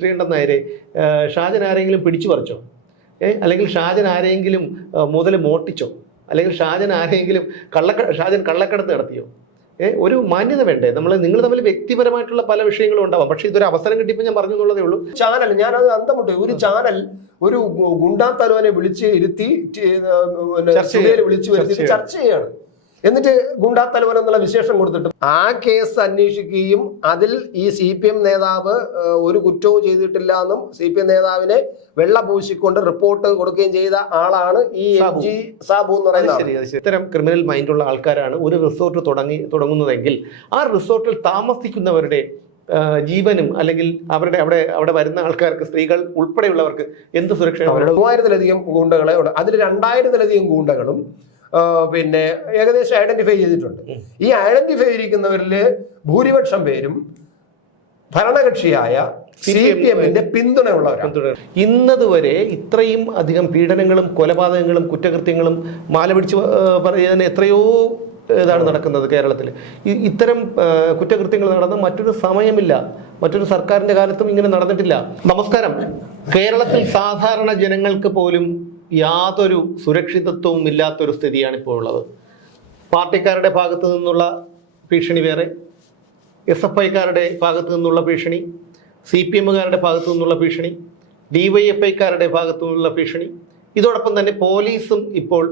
ശ്രീകണ്ഠൻ നായരെ ഷാജൻ ആരെങ്കിലും പിടിച്ചു പറിച്ചോ? അല്ലെങ്കിൽ ഷാജൻ ആരെങ്കിലും മുതൽ മോട്ടിച്ചോ? അല്ലെങ്കിൽ ഷാജൻ ആരെങ്കിലും ഷാജൻ കള്ളക്കടത്ത് നടത്തിയോ? ഒരു മാന്യത വേണ്ടേ? നിങ്ങൾ തമ്മിൽ വ്യക്തിപരമായിട്ടുള്ള പല വിഷയങ്ങളും ഉണ്ടാവാം, പക്ഷേ ഇതൊരു അവസരം കിട്ടിയപ്പോൾ ഞാൻ പറഞ്ഞു എന്നുള്ളതേ ഉള്ളൂ. ചാനൽ ഞാനത് അന്തമുട്ട് ഒരു ചാനൽ ഒരു ഗുണ്ടാ തലവനെ വിളിച്ച് ഇരുത്തി വിളിച്ചു വരുത്തി ചർച്ച ചെയ്യാണ്. എന്നിട്ട് ഗുണ്ടാ തലവൻ എന്നുള്ള വിശേഷം കൊടുത്തിട്ട് ആ കേസ് അന്വേഷിക്കുകയും അതിൽ ഈ CPM നേതാവ് ഒരു കുറ്റവും ചെയ്തിട്ടില്ല എന്നും CPM നേതാവിനെ വെള്ള പൂശിക്കൊണ്ട് റിപ്പോർട്ട് കൊടുക്കുകയും ചെയ്ത ആളാണ് ഈ MG സാബു എന്ന് പറയുന്നത്. ഇത്തരം ക്രിമിനൽ മൈൻഡുള്ള ആൾക്കാരാണ് ഒരു റിസോർട്ട് തുടങ്ങുന്നതെങ്കിൽ ആ റിസോർട്ടിൽ താമസിക്കുന്നവരുടെ ജീവനും അല്ലെങ്കിൽ അവിടെ വരുന്ന ആൾക്കാർക്ക്, സ്ത്രീകൾ ഉൾപ്പെടെയുള്ളവർക്ക് എന്ത് സുരക്ഷ? 3000-ലധികം ഗൂണ്ടകളെ, അതിൽ 2000-ലധികം ഗൂണ്ടകളും പിന്നെ ഏകദേശം ഐഡന്റിഫൈ ചെയ്തിട്ടുണ്ട്. ഈ ഐഡന്റിഫൈ ചെയ്തിരിക്കുന്നവരിൽ ഭൂരിപക്ഷം പേരും ഭരണകക്ഷിയായ CPM-ന്റെ പിന്തുണയുള്ളവരാണ്. ഇന്നതുവരെ ഇത്രയും അധികം പീഡനങ്ങളും കൊലപാതകങ്ങളും കുറ്റകൃത്യങ്ങളും മാലപിടിച്ച് പറയുന്നതിന് എത്രയോ ഇതാണ് നടക്കുന്നത് കേരളത്തിൽ. ഇത്തരം കുറ്റകൃത്യങ്ങൾ നടന്ന മറ്റൊരു സമയമില്ല, മറ്റൊരു സർക്കാരിന്റെ കാലത്തും ഇങ്ങനെ നടന്നിട്ടില്ല. നമസ്കാരം. കേരളത്തിൽ സാധാരണ ജനങ്ങൾക്ക് പോലും യാതൊരു സുരക്ഷിതത്വവും ഇല്ലാത്തൊരു സ്ഥിതിയാണ് ഇപ്പോൾ ഉള്ളത്. പാർട്ടിക്കാരുടെ ഭാഗത്തു നിന്നുള്ള ഭീഷണി വേറെ, SFIക്കാരുടെ ഭാഗത്തു നിന്നുള്ള ഭീഷണി, CPMകാരുടെ ഭാഗത്തു നിന്നുള്ള ഭീഷണി, DYFIക്കാരുടെ ഭാഗത്തു നിന്നുള്ള ഭീഷണി, ഇതോടൊപ്പം തന്നെ പോലീസും ഇപ്പോൾ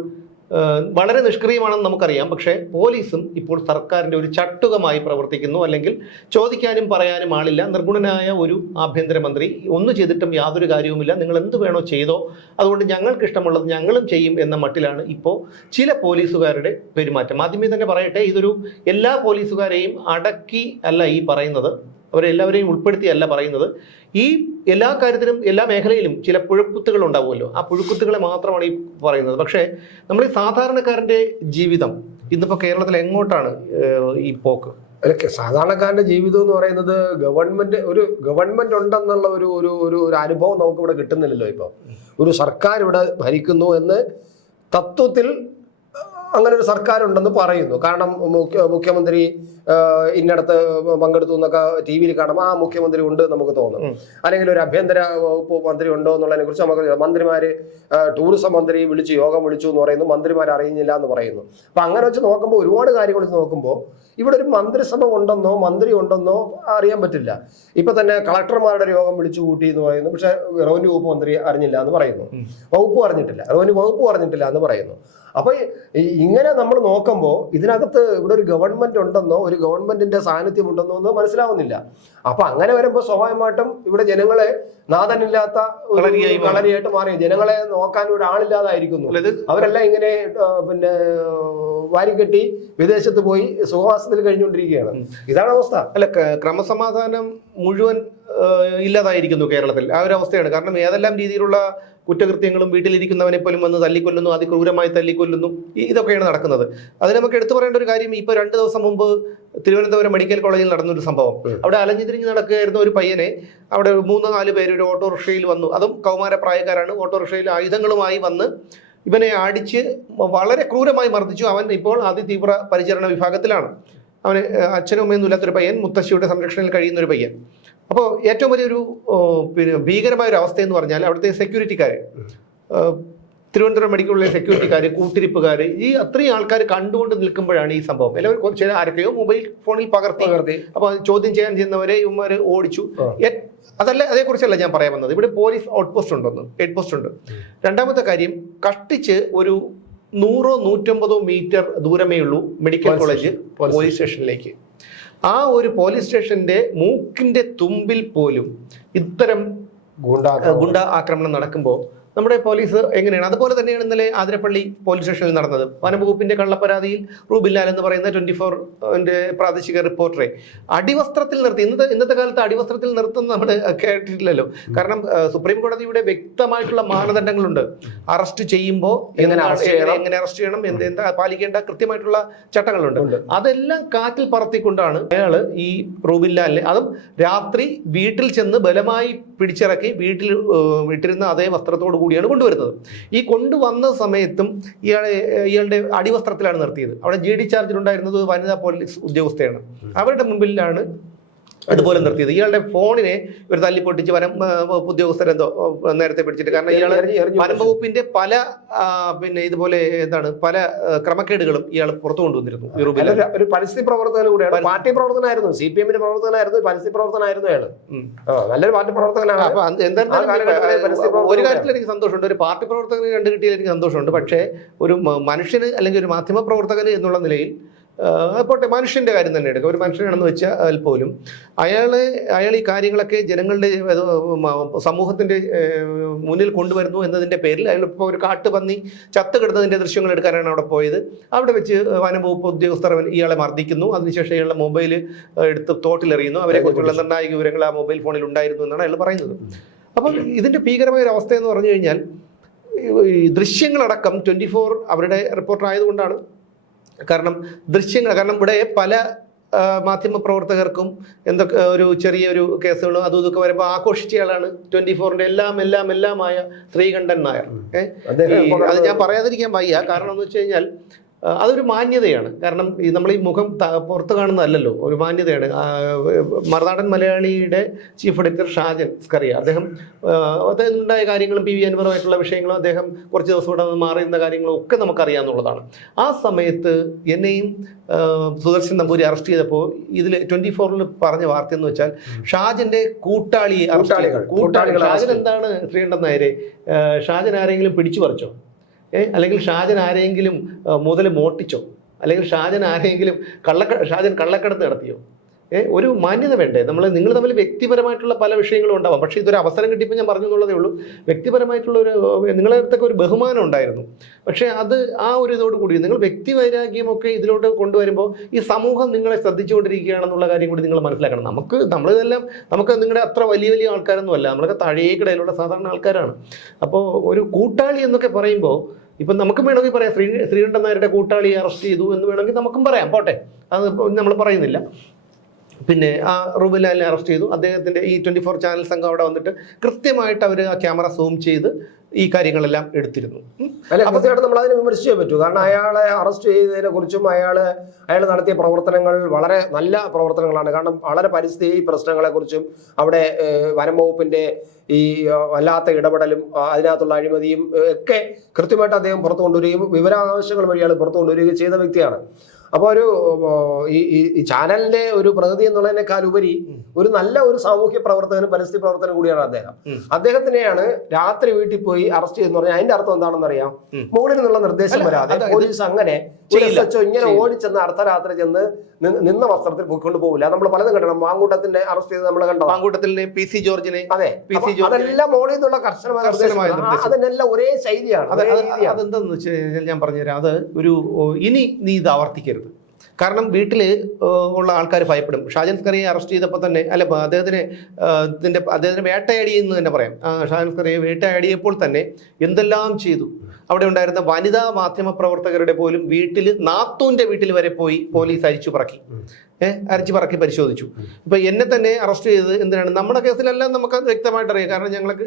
വളരെ നിഷ്ക്രിയമാണെന്ന് നമുക്കറിയാം. പക്ഷേ പോലീസും ഇപ്പോൾ സർക്കാരിൻ്റെ ഒരു ചട്ടുകമായി പ്രവർത്തിക്കുന്നു. അല്ലെങ്കിൽ ചോദിക്കാനും പറയാനും ആളില്ല, നിർഗുണനായ ഒരു ആഭ്യന്തരമന്ത്രി, ഒന്നും ചെയ്തിട്ടും യാതൊരു കാര്യവുമില്ല, നിങ്ങൾ എന്ത് വേണോ ചെയ്തോ, അതുകൊണ്ട് ഞങ്ങൾക്ക് ഇഷ്ടമുള്ളത് ഞങ്ങളും ചെയ്യും എന്ന മട്ടിലാണ് ഇപ്പോൾ ചില പോലീസുകാരുടെ പെരുമാറ്റം. ആദ്യമേ തന്നെ പറയട്ടെ, ഇതൊരു എല്ലാ പോലീസുകാരെയും അടക്കി അല്ല ഈ പറയുന്നത്, അവരെല്ലാവരെയും ഉൾപ്പെടുത്തിയല്ല പറയുന്നത്. ഈ എല്ലാ കാര്യത്തിലും എല്ലാ മേഖലയിലും ചില പുഴുക്കുത്തുകൾ ഉണ്ടാവുമല്ലോ, ആ പുഴുക്കുത്തുകളെ മാത്രമാണ് ഈ പറയുന്നത്. പക്ഷേ നമ്മൾ ഈ സാധാരണക്കാരൻ്റെ ജീവിതം ഇന്നിപ്പോൾ കേരളത്തിൽ എങ്ങോട്ടാണ് ഈ പോക്ക്? സാധാരണക്കാരന്റെ ജീവിതം എന്ന് പറയുന്നത് ഒരു ഗവൺമെന്റ് ഉണ്ടെന്നുള്ള ഒരു അനുഭവം നമുക്ക് ഇവിടെ കിട്ടുന്നില്ലല്ലോ. ഇപ്പോൾ ഒരു സർക്കാർ ഇവിടെ ഭരിക്കുന്നു എന്ന് തത്വത്തിൽ അങ്ങനെ ഒരു സർക്കാർ ഉണ്ടെന്ന് പറയുന്നു. കാരണം മുഖ്യമന്ത്രി ഇന്നടത്ത് പങ്കെടുത്തു എന്നൊക്കെ TV-യിൽ കാണുമ്പോൾ ആ മുഖ്യമന്ത്രി ഉണ്ട് നമുക്ക് തോന്നും. അല്ലെങ്കിൽ ഒരു ആഭ്യന്തര വകുപ്പ് മന്ത്രി ഉണ്ടോ എന്നുള്ളതിനെ കുറിച്ച് നമുക്ക്, മന്ത്രിമാര് ടൂറിസം മന്ത്രി യോഗം വിളിച്ചു എന്ന് പറയുന്നു, മന്ത്രിമാർ അറിയുന്നില്ല എന്ന് പറയുന്നു. അപ്പൊ അങ്ങനെ വെച്ച് നോക്കുമ്പോൾ ഒരുപാട് കാര്യങ്ങൾ വെച്ച് നോക്കുമ്പോൾ ഇവിടെ ഒരു മന്ത്രിസഭ ഉണ്ടെന്നോ മന്ത്രി ഉണ്ടെന്നോ അറിയാൻ പറ്റില്ല. ഇപ്പൊ തന്നെ കളക്ടർമാരുടെ യോഗം വിളിച്ചു കൂട്ടി എന്ന് പറയുന്നു, പക്ഷെ റവന്യൂ വകുപ്പ് മന്ത്രി അറിഞ്ഞില്ല എന്ന് പറയുന്നു, വകുപ്പ് അറിഞ്ഞിട്ടില്ല, റവന്യൂ വകുപ്പ് അറിഞ്ഞിട്ടില്ല എന്ന് പറയുന്നു. അപ്പൊ ഇങ്ങനെ നമ്മൾ നോക്കുമ്പോൾ ഇതിനകത്ത് ഇവിടെ ഒരു ഗവൺമെന്റ് ഉണ്ടെന്നോ ഒരു ഗവൺമെന്റിന്റെ സാന്നിധ്യം ഉണ്ടെന്നോ ഒന്നും മനസ്സിലാവുന്നില്ല. അപ്പൊ അങ്ങനെ വരുമ്പോൾ സ്വാഭാവികമായിട്ടും ഇവിടെ ജനങ്ങളെ നാഥനില്ലാത്ത കളരിയായിട്ട് മാറി, ജനങ്ങളെ നോക്കാൻ ഒരാളില്ലാതായിരിക്കുന്നു. അവരെല്ലാം ഇങ്ങനെ പിന്നെ വാരിക്കെട്ടി വിദേശത്ത് പോയി സുഖവാസത്തിൽ കഴിഞ്ഞുകൊണ്ടിരിക്കുകയാണ്. ഇതാണ് അവസ്ഥ. അല്ല, ക്രമസമാധാനം മുഴുവൻ ഇല്ലാതായിരിക്കുന്നു കേരളത്തിൽ. ആ ഒരു അവസ്ഥയാണ്. കാരണം ഏതെല്ലാം രീതിയിലുള്ള കുറ്റകൃത്യങ്ങളും വീട്ടിലിരിക്കുന്നവനെ പോലും വന്ന് തല്ലിക്കൊല്ലുന്നു, അതിക്രൂരമായി തല്ലിക്കൊല്ലുന്നു, ഇതൊക്കെയാണ് നടക്കുന്നത്. അതിന് നമുക്ക് എടുത്തു പറയേണ്ട ഒരു കാര്യം, ഇപ്പോൾ 2 ദിവസം മുമ്പ് തിരുവനന്തപുരം മെഡിക്കൽ കോളേജിൽ നടന്നൊരു സംഭവം. അവിടെ അലഞ്ഞു തിരിഞ്ഞ് നടക്കുകയായിരുന്ന ഒരു പയ്യനെ അവിടെ 3-4 പേര് ഒരു ഓട്ടോറിക്ഷയിൽ വന്നു, അതും കൗമാരപ്രായക്കാരാണ്, ഓട്ടോറിക്ഷയിൽ ആയുധങ്ങളുമായി വന്ന് ഇവനെ അടിച്ച് വളരെ ക്രൂരമായി മർദ്ദിച്ചു. അവൻ ഇപ്പോൾ അതിതീവ്ര പരിചരണ വിഭാഗത്തിലാണ്. അവന് അച്ഛനും അമ്മയൊന്നും ഇല്ലാത്തൊരു പയ്യൻ, മുത്തശ്ശിയുടെ സംരക്ഷണയിൽ കഴിയുന്ന ഒരു പയ്യൻ. അപ്പോൾ ഏറ്റവും വലിയൊരു ഭീകരമായ ഒരു അവസ്ഥ എന്ന് പറഞ്ഞാൽ അവിടുത്തെ സെക്യൂരിറ്റിക്കാർ, തിരുവനന്തപുരം മെഡിക്കൽ കോളേജിലെ സെക്യൂരിറ്റിക്കാർ, കൂട്ടിരിപ്പുകാർ, ഈ അത്രയും ആൾക്കാർ കണ്ടുകൊണ്ട് നിൽക്കുമ്പോഴാണ് ഈ സംഭവം. എല്ലാവരും ചില ആരൊക്കെയോ മൊബൈൽ ഫോണിൽ പകർത്തി. അപ്പോൾ ചോദ്യം ചെയ്യാൻ ചെയ്യുന്നവരെ ഇവന്മാർ ഓടിച്ചു. അതേക്കുറിച്ചല്ല ഞാൻ പറയാൻ വന്നത്. ഇവിടെ പോലീസ് ഔട്ട് പോസ്റ്റ് ഉണ്ടെന്ന്, ഹെഡ് പോസ്റ്റ് ഉണ്ട്. രണ്ടാമത്തെ കാര്യം, കഷ്ടിച്ച് ഒരു 100-150 മീറ്റർ ദൂരമേ ഉള്ളൂ മെഡിക്കൽ കോളേജ് പോലീസ് സ്റ്റേഷനിലേക്ക്. ആ ഒരു പോലീസ് സ്റ്റേഷന്റെ മൂക്കിന്റെ തുമ്പിൽ പോലും ഇത്തരം ഗുണ്ട ആക്രമണം നടക്കുമ്പോൾ നമ്മുടെ പോലീസ് എങ്ങനെയാണ്? അതുപോലെ തന്നെയാണ് ഇന്നലെ ആതിരപ്പള്ളി പോലീസ് സ്റ്റേഷനിൽ നടന്നത്. വനംവകുപ്പിന്റെ കള്ളപ്പരാതിയിൽ റൂബിൻലാൽ എന്ന് പറയുന്ന 24-ന്റെ പ്രാദേശിക റിപ്പോർട്ടറെ അടിവസ്ത്രത്തിൽ നിർത്തി. ഇന്നത്തെ കാലത്ത് അടിവസ്ത്രത്തിൽ നിർത്തുന്ന നമ്മൾ കേട്ടിട്ടില്ലല്ലോ. കാരണം സുപ്രീം കോടതിയുടെ വ്യക്തമായിട്ടുള്ള മാനദണ്ഡങ്ങളുണ്ട്. അറസ്റ്റ് ചെയ്യുമ്പോൾ എങ്ങനെ അറസ്റ്റ് ചെയ്യണം, എന്താ പാലിക്കേണ്ട കൃത്യമായിട്ടുള്ള ചട്ടങ്ങളുണ്ട്. അതെല്ലാം കാറ്റിൽ പറത്തിക്കൊണ്ടാണ് അയാൾ ഈ റൂബിൻലാലിനെ, അതും രാത്രി വീട്ടിൽ ചെന്ന് ബലമായി പിടിച്ചിറക്കി വീട്ടിലിരുന്ന അതേ വസ്ത്രത്തോട് കൂടിയാണ് കൊണ്ടുവരുന്നത്. ഈ കൊണ്ടുവന്ന സമയത്തും ഇയാളുടെ അടിവസ്ത്രത്തിലാണ് നിർത്തിയത്. അവിടെ GD ചാർജിലുണ്ടായിരുന്നത് വനിതാ പോലീസ് ഉദ്യോഗസ്ഥയാണ്. അവരുടെ മുമ്പിലാണ് അതുപോലെ നിർത്തിയത്. ഇയാളുടെ ഫോണിനെ ഇവർ തല്ലിപ്പൊട്ടിച്ച് വനം വകുപ്പ് ഉദ്യോഗസ്ഥരെന്തോ നേരത്തെ പിടിച്ചിട്ട്, കാരണം ഇയാൾ വനം വകുപ്പിന്റെ പല പിന്നെ ഇതുപോലെ എന്താണ് പല ക്രമക്കേടുകളും ഇയാൾ പുറത്തു കൊണ്ടുവന്നിരുന്നു. ഒരു പരിസ്ഥിതി പ്രവർത്തകൻ കൂടെയാണ്, പാർട്ടി പ്രവർത്തനായിരുന്നു, CPM പ്രവർത്തകനായിരുന്നു, പരിസ്ഥിതി പ്രവർത്തനായിരുന്നു അയാൾ. നല്ലൊരു പാർട്ടി പ്രവർത്തകനാണ്. അപ്പൊ എന്തായാലും ഒരു കാര്യത്തിൽ എനിക്ക് സന്തോഷമുണ്ട്, ഒരു പാർട്ടി പ്രവർത്തകന് കണ്ടു കിട്ടിയതിൽ എനിക്ക് സന്തോഷമുണ്ട്. പക്ഷേ ഒരു മനുഷ്യന് അല്ലെങ്കിൽ ഒരു മാധ്യമ പ്രവർത്തകന് എന്നുള്ള നിലയിൽ പോട്ടെ, മനുഷ്യന്റെ കാര്യം തന്നെ എടുക്കുക, ഒരു മനുഷ്യനാണെന്ന് വെച്ചാൽ പോലും അയാൾ ഈ കാര്യങ്ങളൊക്കെ ജനങ്ങളുടെ സമൂഹത്തിന്റെ മുന്നിൽ കൊണ്ടുവരുന്നു എന്നതിന്റെ പേരിൽ അയാൾ ഇപ്പോൾ ഒരു കാട്ടുപന്നി ചത്ത് കിടന്നതിന്റെ ദൃശ്യങ്ങൾ എടുക്കാനാണ് അവിടെ പോയത്. അവിടെ വെച്ച് വനം വകുപ്പ് ഉദ്യോഗസ്ഥർ ഇയാളെ മർദ്ദിക്കുന്നു. അതിനുശേഷം ഇയാളുടെ മൊബൈൽ എടുത്ത് തോട്ടിലെറിയുന്നു. അവരെ കുറിച്ചുള്ള നിർണായക വിവരങ്ങൾ ആ മൊബൈൽ ഫോണിൽ ഉണ്ടായിരുന്നു എന്നാണ് അയാൾ പറയുന്നത്. അപ്പം ഇതിന്റെ ഭീകരമായ ഒരു അവസ്ഥ എന്ന് പറഞ്ഞു കഴിഞ്ഞാൽ ഈ ദൃശ്യങ്ങളടക്കം 24 അവരുടെ റിപ്പോർട്ടർ ആയതുകൊണ്ടാണ്. കാരണം ഇവിടെ പല മാധ്യമ പ്രവർത്തകർക്കും എന്തൊക്കെ ഒരു ചെറിയൊരു കേസുകളും അതും ഇതൊക്കെ വരുമ്പോൾ ആഘോഷിച്ചയാളാണ് 24-ന്റെ എല്ലാമായ ശ്രീകണ്ഠൻ നായർ. അത് ഞാൻ പറയാതിരിക്കാൻ വയ്യ. കാരണം എന്ന് വെച്ച് കഴിഞ്ഞാൽ അതൊരു മാന്യതയാണ്. കാരണം നമ്മൾ ഈ മുഖം പുറത്ത് കാണുന്നതല്ലല്ലോ, ഒരു മാന്യതയാണ്. മറുനാടൻ മലയാളിയുടെ ചീഫ് എഡിറ്റർ ഷാജൻ സ്കറിയ, അദ്ദേഹം ഉണ്ടായ കാര്യങ്ങളും PV അൻവറുമായിട്ടുള്ള വിഷയങ്ങളും അദ്ദേഹം കുറച്ച് ദിവസം കൂടെ മാറിയുന്ന കാര്യങ്ങളും ഒക്കെ നമുക്കറിയാമെന്നുള്ളതാണ്. ആ സമയത്ത് എന്നെയും സുദർശൻ നമ്പൂരി അറസ്റ്റ് ചെയ്തപ്പോൾ ഇതിൽ 24-ൽ പറഞ്ഞ വാർത്ത എന്ന് വെച്ചാൽ ഷാജന്റെ കൂട്ടാളിയെ ഷാജൻ എന്താണ് ശ്രീകണ്ഠൻ നായരെ, ഷാജൻ ആരെങ്കിലും പിടിച്ചു പറിച്ചോ, അല്ലെങ്കിൽ ഷാജൻ ആരെങ്കിലും മുതൽ മോട്ടിച്ചോ, അല്ലെങ്കിൽ ഷാജൻ ആരെങ്കിലും കള്ളക്കടത്ത് നടത്തിയോ? ഒരു മാന്യത വേണ്ടേ? നിങ്ങൾ തമ്മിൽ വ്യക്തിപരമായിട്ടുള്ള പല വിഷയങ്ങളും ഉണ്ടാവാം. പക്ഷേ ഇതൊരു അവസരം കിട്ടിയപ്പോൾ ഞാൻ പറഞ്ഞു എന്നുള്ളതേ ഉള്ളൂ. വ്യക്തിപരമായിട്ടുള്ള നിങ്ങളുടെ അടുത്തൊക്കെ ഒരു ബഹുമാനം ഉണ്ടായിരുന്നു. പക്ഷേ അത് ആ ഒരു ഇതോട് കൂടി നിങ്ങൾ വ്യക്തിവൈരാഗ്യമൊക്കെ ഇതിലോട്ട് കൊണ്ടുവരുമ്പോൾ ഈ സമൂഹം നിങ്ങളെ ശ്രദ്ധിച്ചുകൊണ്ടിരിക്കുകയാണെന്നുള്ള കാര്യം കൂടി നിങ്ങൾ മനസ്സിലാക്കണം. നമുക്ക് നിങ്ങളുടെ അത്ര വലിയ ആൾക്കാരൊന്നും അല്ല, നമ്മളൊക്കെ താഴേക്കിടയിലുള്ള സാധാരണ ആൾക്കാരാണ്. അപ്പോൾ ഒരു കൂട്ടാളി എന്നൊക്കെ പറയുമ്പോൾ ഇപ്പം നമുക്കും വേണമെങ്കിൽ പറയാം, ശ്രീകണ്ഠൻ നായരുടെ കൂട്ടാളിയെ അറസ്റ്റ് ചെയ്തു എന്ന് വേണമെങ്കിൽ നമുക്കും പറയാം, പോട്ടെ, അത് നമ്മൾ പറയുന്നില്ല. പിന്നെ ആ റൂബിലാലിനെ അറസ്റ്റ് ചെയ്തു. അദ്ദേഹത്തിൻ്റെ ഈ 24 ചാനൽ സംഘം അവിടെ വന്നിട്ട് കൃത്യമായിട്ട് അവർ ആ ക്യാമറ സൂം ചെയ്ത് ഈ കാര്യങ്ങളെല്ലാം എടുത്തിരുന്നു. അല്ല, കൃത്യമായിട്ട് നമ്മൾ അതിനെ വിമർശിച്ചേ പറ്റൂ. കാരണം അയാളെ അറസ്റ്റ് ചെയ്തതിനെ കുറിച്ചും അയാൾ നടത്തിയ പ്രവർത്തനങ്ങൾ വളരെ നല്ല പ്രവർത്തനങ്ങളാണ്. കാരണം വളരെ പരിസ്ഥിതി പ്രശ്നങ്ങളെക്കുറിച്ചും അവിടെ വനം വകുപ്പിന്റെ ഈ വല്ലാത്ത ഇടപെടലും അതിനകത്തുള്ള അഴിമതിയും ഒക്കെ കൃത്യമായിട്ട് അദ്ദേഹം പുറത്തു കൊണ്ടുവരികയും വിവരാവകാശങ്ങൾ വഴി അയാൾ പുറത്തു കൊണ്ടുവരികയും ചെയ്ത വ്യക്തിയാണ്. അപ്പോൾ ഈ ചാനലിന്റെ ഒരു പ്രതിനിധി എന്നുള്ളതിനേക്കാൾ ഉപരി ഒരു നല്ല ഒരു സാമൂഹ്യ പ്രവർത്തകനും പരിസ്ഥിതി പ്രവർത്തനം കൂടിയാണ് അദ്ദേഹം. അദ്ദേഹത്തിനെയാണ് രാത്രി വീട്ടിൽ പോയി അറസ്റ്റ് ചെയ്തെന്ന് പറഞ്ഞാൽ അതിന്റെ അർത്ഥം എന്താണെന്ന് അറിയാം. മുകളിൽ നിന്നുള്ള നിർദ്ദേശം വരാതെ പോലീസ് അങ്ങനെ ഇങ്ങനെ ഓടിച്ചെന്ന് അർദ്ധരാത്രി ചെന്ന് നിന്ന വസ്ത്രത്തിൽ പോയിക്കൊണ്ട് പോകില്ല. നമ്മൾ പലതും കണ്ടണം. മാങ്കൂട്ടത്തിന്റെ അറസ്റ്റ് ചെയ്ത് നമ്മൾ കണ്ടു, മാങ്കൂട്ടത്തിലെ PC ജോർജിനെ. അതെ, അതെല്ലാം മുകളിൽ നിന്നുള്ള കർശനമായ അതിനെല്ലാം ഒരേ ശൈലിയാണ്. അതെന്താന്ന് വെച്ചാൽ ഞാൻ പറഞ്ഞുതരാം. അത് ഇനി നീ ഇത് ആവർത്തിക്കരുത്. കാരണം വീട്ടിൽ ഉള്ള ആൾക്കാർ ഭയപ്പെടും. ഷാജൻ സ്കറിയെ അറസ്റ്റ് ചെയ്തപ്പോൾ തന്നെ അദ്ദേഹത്തിന് വേട്ടയാടി എന്ന് തന്നെ പറയാം. ഷാജൻ സ്കറിയെ വേട്ടയാടിയപ്പോൾ തന്നെ എന്തെല്ലാം ചെയ്തു. അവിടെ ഉണ്ടായിരുന്ന വനിതാ മാധ്യമ പ്രവർത്തകരുടെ പോലും നാത്തൂന്റെ വീട്ടിൽ വരെ പോയി പോലീസ് അരിച്ചു പറക്കി പരിശോധിച്ചു. ഇപ്പൊ എന്നെ തന്നെ അറസ്റ്റ് ചെയ്തത് എന്തിനാണ്? നമ്മുടെ കേസിലെല്ലാം നമുക്ക് വ്യക്തമായിട്ട് അറിയാം. കാരണം ഞങ്ങൾക്ക്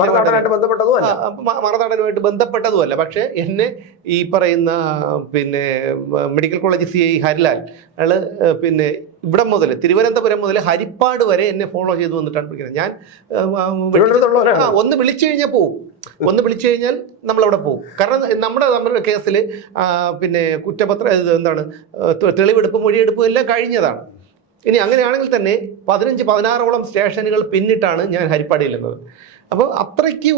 മറുനാടനുമായിട്ട് ബന്ധപ്പെട്ടതുമല്ല. പക്ഷെ എന്നെ ഈ പറയുന്ന പിന്നെ മെഡിക്കൽ കോളേജ് CI ഹരിലാൽ, അയാള് പിന്നെ ഇവിടെ മുതൽ തിരുവനന്തപുരം മുതൽ ഹരിപ്പാട് വരെ എന്നെ ഫോളോ ചെയ്ത് വന്നിട്ടാണ് പിടിക്കുന്നത്. ഞാൻ ഒന്ന് വിളിച്ചു കഴിഞ്ഞാൽ പോവും, വിളിച്ചു കഴിഞ്ഞാൽ നമ്മളവിടെ പോകും. കാരണം നമ്മുടെ കേസിൽ പിന്നെ തെളിവെടുപ്പ് മൊഴിയെടുപ്പ് എല്ലാം കഴിഞ്ഞതാണ്. ഇനി അങ്ങനെയാണെങ്കിൽ തന്നെ 15-16ഓളം സ്റ്റേഷനുകൾ പിന്നിട്ടാണ് ഞാൻ ഹരിപ്പാടിയിൽ നിന്നത്. അപ്പോൾ അത്രയ്ക്ക്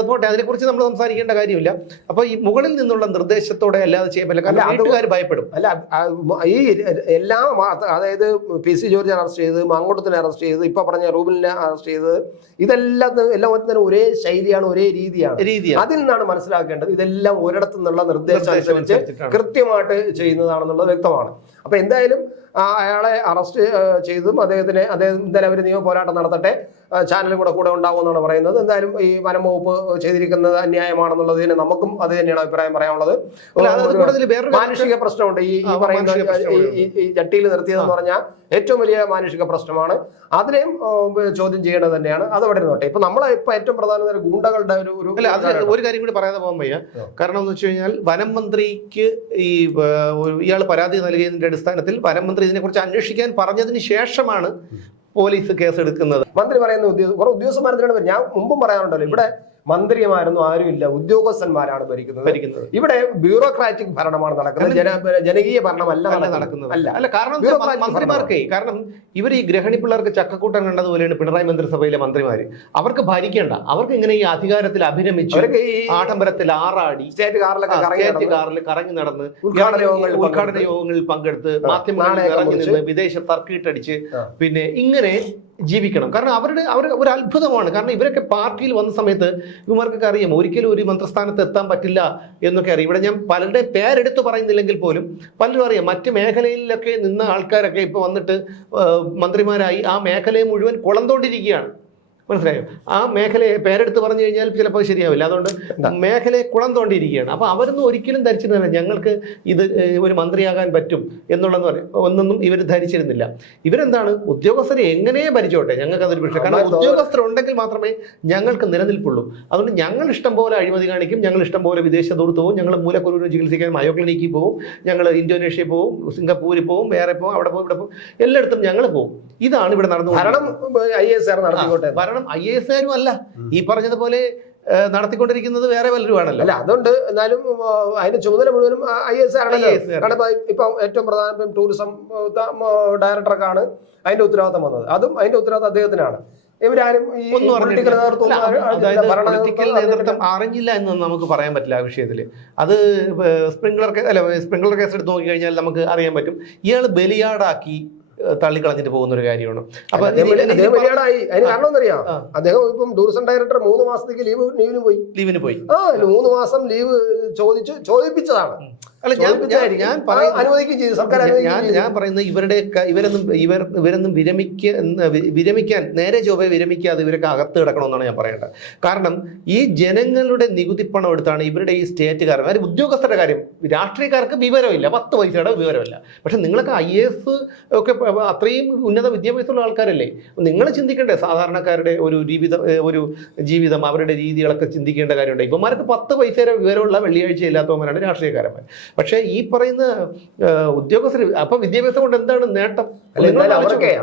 അതുപോട്ടെ, അതിനെക്കുറിച്ച് നമ്മൾ സംസാരിക്കേണ്ട കാര്യമില്ല. അപ്പോൾ ഈ മുകളിൽ നിന്നുള്ള നിർദ്ദേശത്തോടെ അല്ലാതെ ചെയ്യാൻ പറ്റില്ല. കാരണം വീട്ടുകാർ ഭയപ്പെടും. അല്ല, ഈ അതായത് PC ജോർജിനെ അറസ്റ്റ് ചെയ്ത്, മാങ്കൂട്ടത്തിനെ അറസ്റ്റ് ചെയ്ത്, ഇപ്പൊ പറഞ്ഞ റൂബിലിനെ അറസ്റ്റ് ചെയ്ത്, എല്ലാം തന്നെ ഒരേ ശൈലിയാണ്, ഒരേ രീതിയാണ്. അതിൽ നിന്നാണ് മനസ്സിലാക്കേണ്ടത് ഇതെല്ലാം ഒരിടത്തു നിന്നുള്ള നിർദ്ദേശം അനുസരിച്ച് കൃത്യമായിട്ട് ചെയ്യുന്നതാണെന്നുള്ളത് വ്യക്തമാണ്. അപ്പൊ എന്തായാലും അയാളെ അറസ്റ്റ് ചെയ്തും അദ്ദേഹം എന്തായാലും അവർ നിയമ പോരാട്ടം നടത്തട്ടെ. ചാനലും കൂടെ ഉണ്ടാകുമെന്നാണ് പറയുന്നത്. എന്തായാലും ഈ വനം വകുപ്പ് ചെയ്തിരിക്കുന്നത് അന്യായമാണെന്നുള്ളതിന് നമുക്കും അത് തന്നെയാണ് അഭിപ്രായം പറയാനുള്ളത്. മാനുഷിക പ്രശ്നമുണ്ട് ഈ പറയുന്ന ഈ ജട്ടിയിൽ നിർത്തിയതെന്ന് പറഞ്ഞാൽ ഏറ്റവും വലിയ മാനുഷിക പ്രശ്നമാണ്. അതിനെയും ചോദ്യം ചെയ്യേണ്ടത് തന്നെയാണ്. അത് അവിടെ ഇരുന്നോട്ടെ. ഇപ്പൊ നമ്മളെ ഇപ്പൊ ഏറ്റവും പ്രധാന ഗുണ്ടകളുടെ ഒരു കാര്യം കൂടി പറയാതെ പോകാൻ വയ്യ. കാരണം എന്ന് വെച്ച് കഴിഞ്ഞാൽ വനം മന്ത്രിക്ക് ഇയാൾ പരാതി നൽകിയതിന്റെ അടിസ്ഥാനത്തിൽ വനം മന്ത്രി ഇതിനെക്കുറിച്ച് അന്വേഷിക്കാൻ പറഞ്ഞതിന് ശേഷമാണ് പോലീസ് കേസെടുക്കുന്നത്. മന്ത്രി പറയുന്ന ഉദ്യോഗസ്ഥന്മാരെ ഞാൻ മുമ്പും പറയാറുണ്ടല്ലോ, ഇവിടെ മന്ത്രിമാരൊന്നും ആരുമില്ല, ഉദ്യോഗസ്ഥന്മാരാണ് ഭരിക്കുന്നത്. ഇവിടെ ബ്യൂറോക്രാറ്റിക് ഭരണമാണ് നടക്കുന്നത്, ജനകീയ ഭരണമല്ല നടക്കുന്നത്. അല്ല കാരണം മന്ത്രിമാർക്കേ, കാരണം ഇവർ ഈ ഗ്രഹണി പിള്ളേർക്ക് ചക്കക്കൂട്ടം കണ്ടതുപോലെയാണ് പിണറായി മന്ത്രിസഭയിലെ മന്ത്രിമാര്. അവർക്ക് ഭരിക്കേണ്ട, അവർക്ക് ഇങ്ങനെ ഈ അധികാരത്തിൽ അഭിനമിച്ചു ആഡംബരത്തിൽ ആറാടി സ്റ്റേറ്റ് കാറിൽ കറങ്ങി നടന്ന് ഉദ്ഘാടന യോഗങ്ങളിൽ പങ്കെടുത്ത് മാധ്യമങ്ങളിൽ ഇറങ്ങി നിന്ന് വിദേശ തർക്കിയിട്ടടിച്ച് പിന്നെ ഇങ്ങനെ ജീവിക്കണം. കാരണം അവർ ഒരു അത്ഭുതമാണ്. കാരണം ഇവരൊക്കെ പാർട്ടിയിൽ വന്ന സമയത്ത് ഇവന്മാർക്കൊക്കെ അറിയാം ഒരിക്കലും ഒരു മന്ത്രിസ്ഥാനത്ത് എത്താൻ പറ്റില്ല എന്നൊക്കെ അറിയാം. ഇവിടെ ഞാൻ പലരുടെ പേരെടുത്ത് പറയുന്നില്ലെങ്കിൽ പോലും പലരും അറിയാം. മറ്റ് മേഖലയിലൊക്കെ നിന്ന ആൾക്കാരൊക്കെ ഇപ്പോൾ വന്നിട്ട് മന്ത്രിമാരായി ആ മേഖലയെ മുഴുവൻ കുളന്തോണ്ടിരിക്കുകയാണ്. മനസ്സിലായോ? ആ മേഖലയെ പേരെടുത്ത് പറഞ്ഞു കഴിഞ്ഞാൽ ചിലപ്പോൾ ശരിയാവില്ല. അതുകൊണ്ട് മേഖലയെ കുളം തോണ്ടിയിരിക്കുകയാണ്. അപ്പോൾ അവരൊന്നും ഒരിക്കലും ധരിച്ചിരുന്നില്ല ഞങ്ങൾക്ക് ഇത് ഒരു മന്ത്രിയാകാൻ പറ്റും എന്നുള്ളതെന്ന് പറയും ഒന്നൊന്നും ഇവർ ധരിച്ചിരുന്നില്ല. ഇവരെന്താണ് ഉദ്യോഗസ്ഥരെ എങ്ങനെ ഭരിച്ചോട്ടെ, ഞങ്ങൾക്ക് അതൊരു വിഷയം. കാരണം ഉദ്യോഗസ്ഥരുണ്ടെങ്കിൽ മാത്രമേ ഞങ്ങൾക്ക് നിലനിൽപ്പുള്ളൂ. അതുകൊണ്ട് ഞങ്ങൾ ഇഷ്ടം പോലെ അഴിമതി കാണിക്കും, ഞങ്ങൾ ഇഷ്ടം പോലെ വിദേശ ദൂരത്ത് പോകും, ഞങ്ങൾ മൂലക്കുരുവിനെ ചികിത്സിക്കാൻ മയോ ക്ലിനിക്കിൽ പോകും, ഞങ്ങൾ ഇന്തോനേഷ്യയിൽ പോകും, സിംഗപ്പൂരിൽ പോകും, വേറെ പോകും, അവിടെ പോകും, ഇവിടെ പോകും, എല്ലായിടത്തും ഞങ്ങൾ പോകും. ഇതാണ് ഇവിടെ നടന്നു. ഭരണം IAS-കാരും അല്ല, ഈ പറഞ്ഞതുപോലെ നടത്തിക്കൊണ്ടിരിക്കുന്നത് വേറെ വല്ലതുമാണല്ലോ. അല്ല അതുകൊണ്ട് എന്നാലും അതിന്റെ ചുമതല മുഴുവനും IAS ആണല്ലോ. ഇപ്പൊ ഏറ്റവും പ്രധാന ടൂറിസം ഡയറക്ടർക്കാണ് അതിന്റെ ഉത്തരവാദിത്തം വന്നത്. അതും അതിന്റെ ഉത്തരവാദിത്തം അദ്ദേഹത്തിനാണ്. ഇവരാരും പൊളിറ്റിക്കൽ നേതൃത്വം അറിഞ്ഞില്ല എന്നൊന്നും നമുക്ക് പറയാൻ പറ്റില്ല ആ വിഷയത്തിൽ. അത് സ്പ്രിംഗ്ലർ കേസ് എടുത്ത് നോക്കിക്കഴിഞ്ഞാൽ നമുക്ക് അറിയാൻ പറ്റും. ഇയാൾ ബലിയാടാക്കി തള്ളിക്കളഞ്ഞിട്ട് പോകുന്ന ഒരു കാര്യമാണ്. അപ്പൊ കാരണം എന്നറിയാം, അദ്ദേഹം ഇപ്പം ടൂറിസം ഡയറക്ടർ 3 മാസത്തേക്ക് ലീവിന് പോയി 3 മാസം ലീവ് ചോദിപ്പിച്ചതാണ്. അല്ല ഞാൻ പറയുന്നത് ഇവരൊന്നും വിരമിക്കാൻ നേരെ ചൊവ്വേ വിരമിക്കാതെ ഇവരൊക്കെ അകത്ത് കിടക്കണമെന്നാണ് ഞാൻ പറയേണ്ടത്. കാരണം ഈ ജനങ്ങളുടെ നികുതി പണം എടുത്താണ് ഇവരുടെ ഈ സ്റ്റേറ്റുകാരൻ അതായത് ഉദ്യോഗസ്ഥരുടെ കാര്യം. രാഷ്ട്രീയക്കാർക്ക് വിവരമില്ല, 10 പൈസയുടെ വിവരമില്ല. പക്ഷെ നിങ്ങളൊക്കെ IAS ഒക്കെ അത്രയും ഉന്നത വിദ്യാഭ്യാസമുള്ള ആൾക്കാരല്ലേ. നിങ്ങൾ ചിന്തിക്കേണ്ടേ സാധാരണക്കാരുടെ ഒരു ജീവിതം അവരുടെ രീതികളൊക്കെ ചിന്തിക്കേണ്ട കാര്യമുണ്ട്. ഇവന്മാർക്ക് 10 പൈസയുടെ വിവരമുള്ള വെള്ളിയാഴ്ച ഇല്ലാത്തവന്മാരാണ് രാഷ്ട്രീയക്കാരന്മാർ. പക്ഷെ ഈ പറയുന്ന ഉദ്യോഗസ്ഥർ അപ്പൊ വിദ്യാഭ്യാസം കൊണ്ട് എന്താണ് നേട്ടം?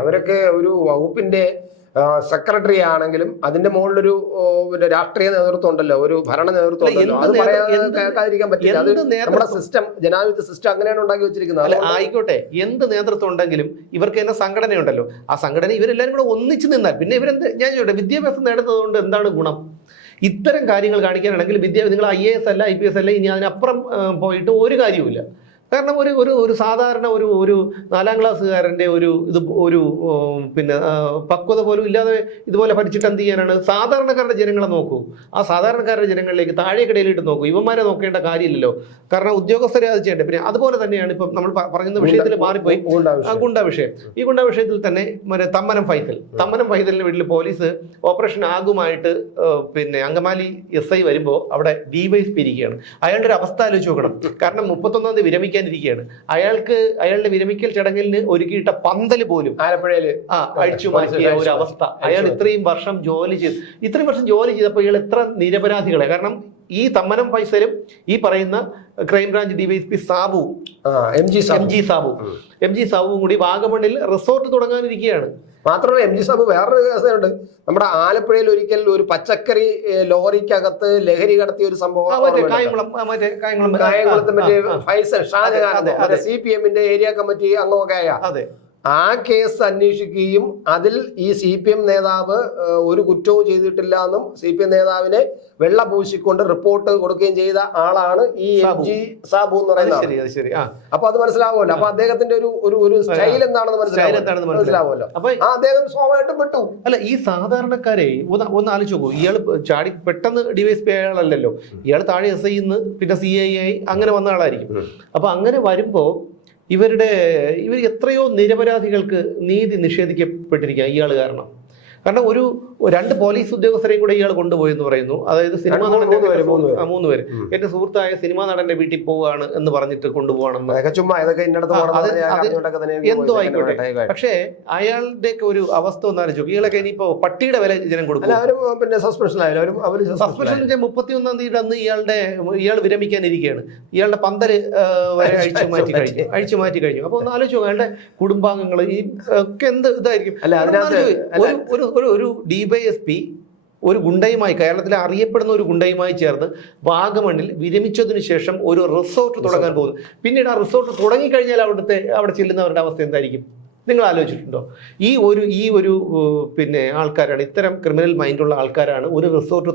അവരൊക്കെ ഒരു വകുപ്പിന്റെ സെക്രട്ടറി ആണെങ്കിലും അതിന്റെ മുകളിലൊരു രാഷ്ട്രീയ നേതൃത്വം ഉണ്ടല്ലോ, ഒരു ഭരണ നേതൃത്വം ഉണ്ടല്ലോ. അത് കേൾക്കാതിരിക്കാൻ പറ്റില്ല. അത് നമ്മുടെ സിസ്റ്റം, ജനാധിപത്യ സിസ്റ്റം അങ്ങനെയാണ് ഉണ്ടാക്കി വെച്ചിരിക്കുന്നത്. ആയിക്കോട്ടെ, എന്ത് നേതൃത്വം ഉണ്ടെങ്കിലും ഇവർക്ക് തന്നെ സംഘടനയുണ്ടല്ലോ. ആ സംഘടന ഇവരെല്ലാവരും കൂടെ ഒന്നിച്ച് നിന്നാൽ പിന്നെ ഞാൻ ചോദിക്കട്ടെ, വിദ്യാഭ്യാസം നേടുന്നത് കൊണ്ട് എന്താണ് ഗുണം? ഇത്തരം കാര്യങ്ങൾ കാണിക്കാനാണെങ്കിൽ നിങ്ങൾ IAS അല്ല IPS അല്ല, ഇനി അതിനപ്പുറം പോയിട്ട് ഒരു കാര്യവുമില്ല. കാരണം ഒരു സാധാരണ ഒരു 4ാം ക്ലാസ്സുകാരൻ്റെ ഒരു പിന്നെ പക്വത പോലും ഇല്ലാതെ ഇതുപോലെ പഠിച്ചിട്ട് എന്ത് ചെയ്യാനാണ്? സാധാരണക്കാരുടെ ജനങ്ങളെ നോക്കൂ, ആ സാധാരണക്കാരുടെ ജനങ്ങളിലേക്ക് താഴേക്കിടയിലിട്ട് നോക്കൂ. ഇവന്മാരെ നോക്കേണ്ട കാര്യമില്ലല്ലോ. കാരണം ഉദ്യോഗസ്ഥരെ അത് ചെയ്യേണ്ടത്. പിന്നെ അതുപോലെ തന്നെയാണ് ഇപ്പം നമ്മൾ പറയുന്ന വിഷയത്തിൽ മാറിപ്പോയി ഗുണ്ട വിഷയം. ഈ ഗുണ്ട വിഷയത്തിൽ തന്നെ തമ്മനം ഫൈസലിന്റെ വീട്ടിൽ പോലീസ് ഓപ്പറേഷൻ ആകുമായിട്ട് പിന്നെ അങ്കമാലി SI വരുമ്പോൾ അവിടെ DYSP ഇരിക്കുകയാണ്. അയാളുടെ ഒരു അവസ്ഥ ആലോചിച്ച് നോക്കണം. കാരണം 31-ാം തീയതി വിരമിക്കാൻ ഇരിക്കുകയാണ്. അയാളുടെ വിരമിക്കൽ ചടങ്ങിന് ഒരുക്കിയിട്ട പന്തൽ പോലും ആലപ്പുഴയില് അഴിച്ചു മാറ്റിയ ഒരു അവസ്ഥ. അയാൾ ഇത്രയും വർഷം ജോലി ചെയ്തപ്പോൾ ഇയാൾ എത്ര നിരപരാധികളെ. കാരണം ഈ തമ്മനം ഫൈസലും ഈ പറയുന്ന ക്രൈംബ്രാഞ്ച് DYSP എം ജി സാബുവും കൂടി വാഗമണ്ണിൽ റിസോർട്ട് തുടങ്ങാനിരിക്കുകയാണ്. മാത്രമല്ല MG സാബ് വേറൊരു കേസുണ്ട്. നമ്മുടെ ആലപ്പുഴയിൽ ഒരിക്കൽ ഒരു പച്ചക്കറി ലോറിക്കകത്ത് ലഹരി കടത്തിയ ഒരു സംഭവം, കായംകുളത്ത് മറ്റേ ഫൈസൽ ഷാജഹാൻ CPM-ന്റെ ഏരിയ കമ്മിറ്റി അംഗമൊക്കെ ആയ ആ കേസ് അന്വേഷിക്കുകയും അതിൽ ഈ CPM നേതാവ് ഒരു കുറ്റവും ചെയ്തിട്ടില്ല എന്നും CPM നേതാവിനെ വെള്ള പൂശിക്കൊണ്ട് റിപ്പോർട്ട് കൊടുക്കുകയും ചെയ്ത ആളാണ് ഈ MG സാബു എന്ന് പറയുന്നത്. അപ്പൊ അത് മനസ്സിലാവുമല്ലോ. അപ്പൊ അദ്ദേഹത്തിന്റെ ഒരു സ്റ്റൈൽ എന്താണെന്ന് മനസ്സിലാവുമല്ലോ. അപ്പൊ അദ്ദേഹം സ്വാഭാവികമായിട്ടും വിട്ടു. അല്ല, ഈ സാധാരണക്കാരെ ഒന്ന് ആലോചിച്ച് നോക്കൂ. ഇയാൾ ചാടി പെട്ടെന്ന് DYSP ആളല്ലല്ലോ. ഇയാൾ താഴെ SI പിന്നെ CI അങ്ങനെ വന്ന ആളായിരിക്കും. അപ്പൊ അങ്ങനെ വരുമ്പോ ഇവർ എത്രയോ നിരപരാധികൾക്ക് നീതി നിഷേധിക്കപ്പെട്ടിരിക്കുക ഇയാൾ കാരണം. കാരണം 2 പോലീസ് ഉദ്യോഗസ്ഥരെയും കൂടെ ഇയാൾ കൊണ്ടുപോയി എന്ന് പറയുന്നു. അതായത് സിനിമാ നടന്റെ 3 പേര് എന്റെ സുഹൃത്തായ സിനിമാ നടന്റെ വീട്ടിൽ പോവുകയാണ് എന്ന് പറഞ്ഞിട്ട് കൊണ്ടുപോകണമെന്ന്. എന്തോ ആയിക്കോട്ടെ. പക്ഷേ അയാളുടെ ഒരു അവസ്ഥ ഒന്ന് ആലോചിച്ചു. ഇയാളൊക്കെ ഇനിയിപ്പോ പട്ടിയുടെ വില ജനം കൊടുക്കും. സസ്പെൻഷൻ 31-ാം തീയതി അന്ന് ഇയാൾ വിരമിക്കാനിരിക്കുകയാണ്. ഇയാളുടെ പന്തല് വരെ അഴിച്ചു മാറ്റി കഴിഞ്ഞു. അപ്പൊ ഒന്ന് ആലോചിച്ചു അയാളുടെ കുടുംബാംഗങ്ങൾ ഈ ഒക്കെ എന്ത് ഇതായിരിക്കും. ഒരു ഡിവൈഎസ്പി ഒരു ഗുണ്ടയുമായി, കേരളത്തിലെ അറിയപ്പെടുന്ന ഒരു ഗുണ്ടയുമായി ചേർന്ന് വാഗമണ്ണിൽ വിരമിച്ചതിനു ശേഷം ഒരു റിസോർട്ട് തുടങ്ങാൻ പോകുന്നു. പിന്നീട് ആ റിസോർട്ട് തുടങ്ങിക്കഴിഞ്ഞാൽ അവിടെ ചെല്ലുന്നവരുടെ അവസ്ഥ എന്തായിരിക്കും നിങ്ങൾ ആലോചിച്ചിട്ടുണ്ടോ? ഈ ഒരു പിന്നെ ആൾക്കാരാണ്, ഇത്തരം ക്രിമിനൽ മൈൻഡുള്ള ആൾക്കാരാണ് ഒരു റിസോർട്ട്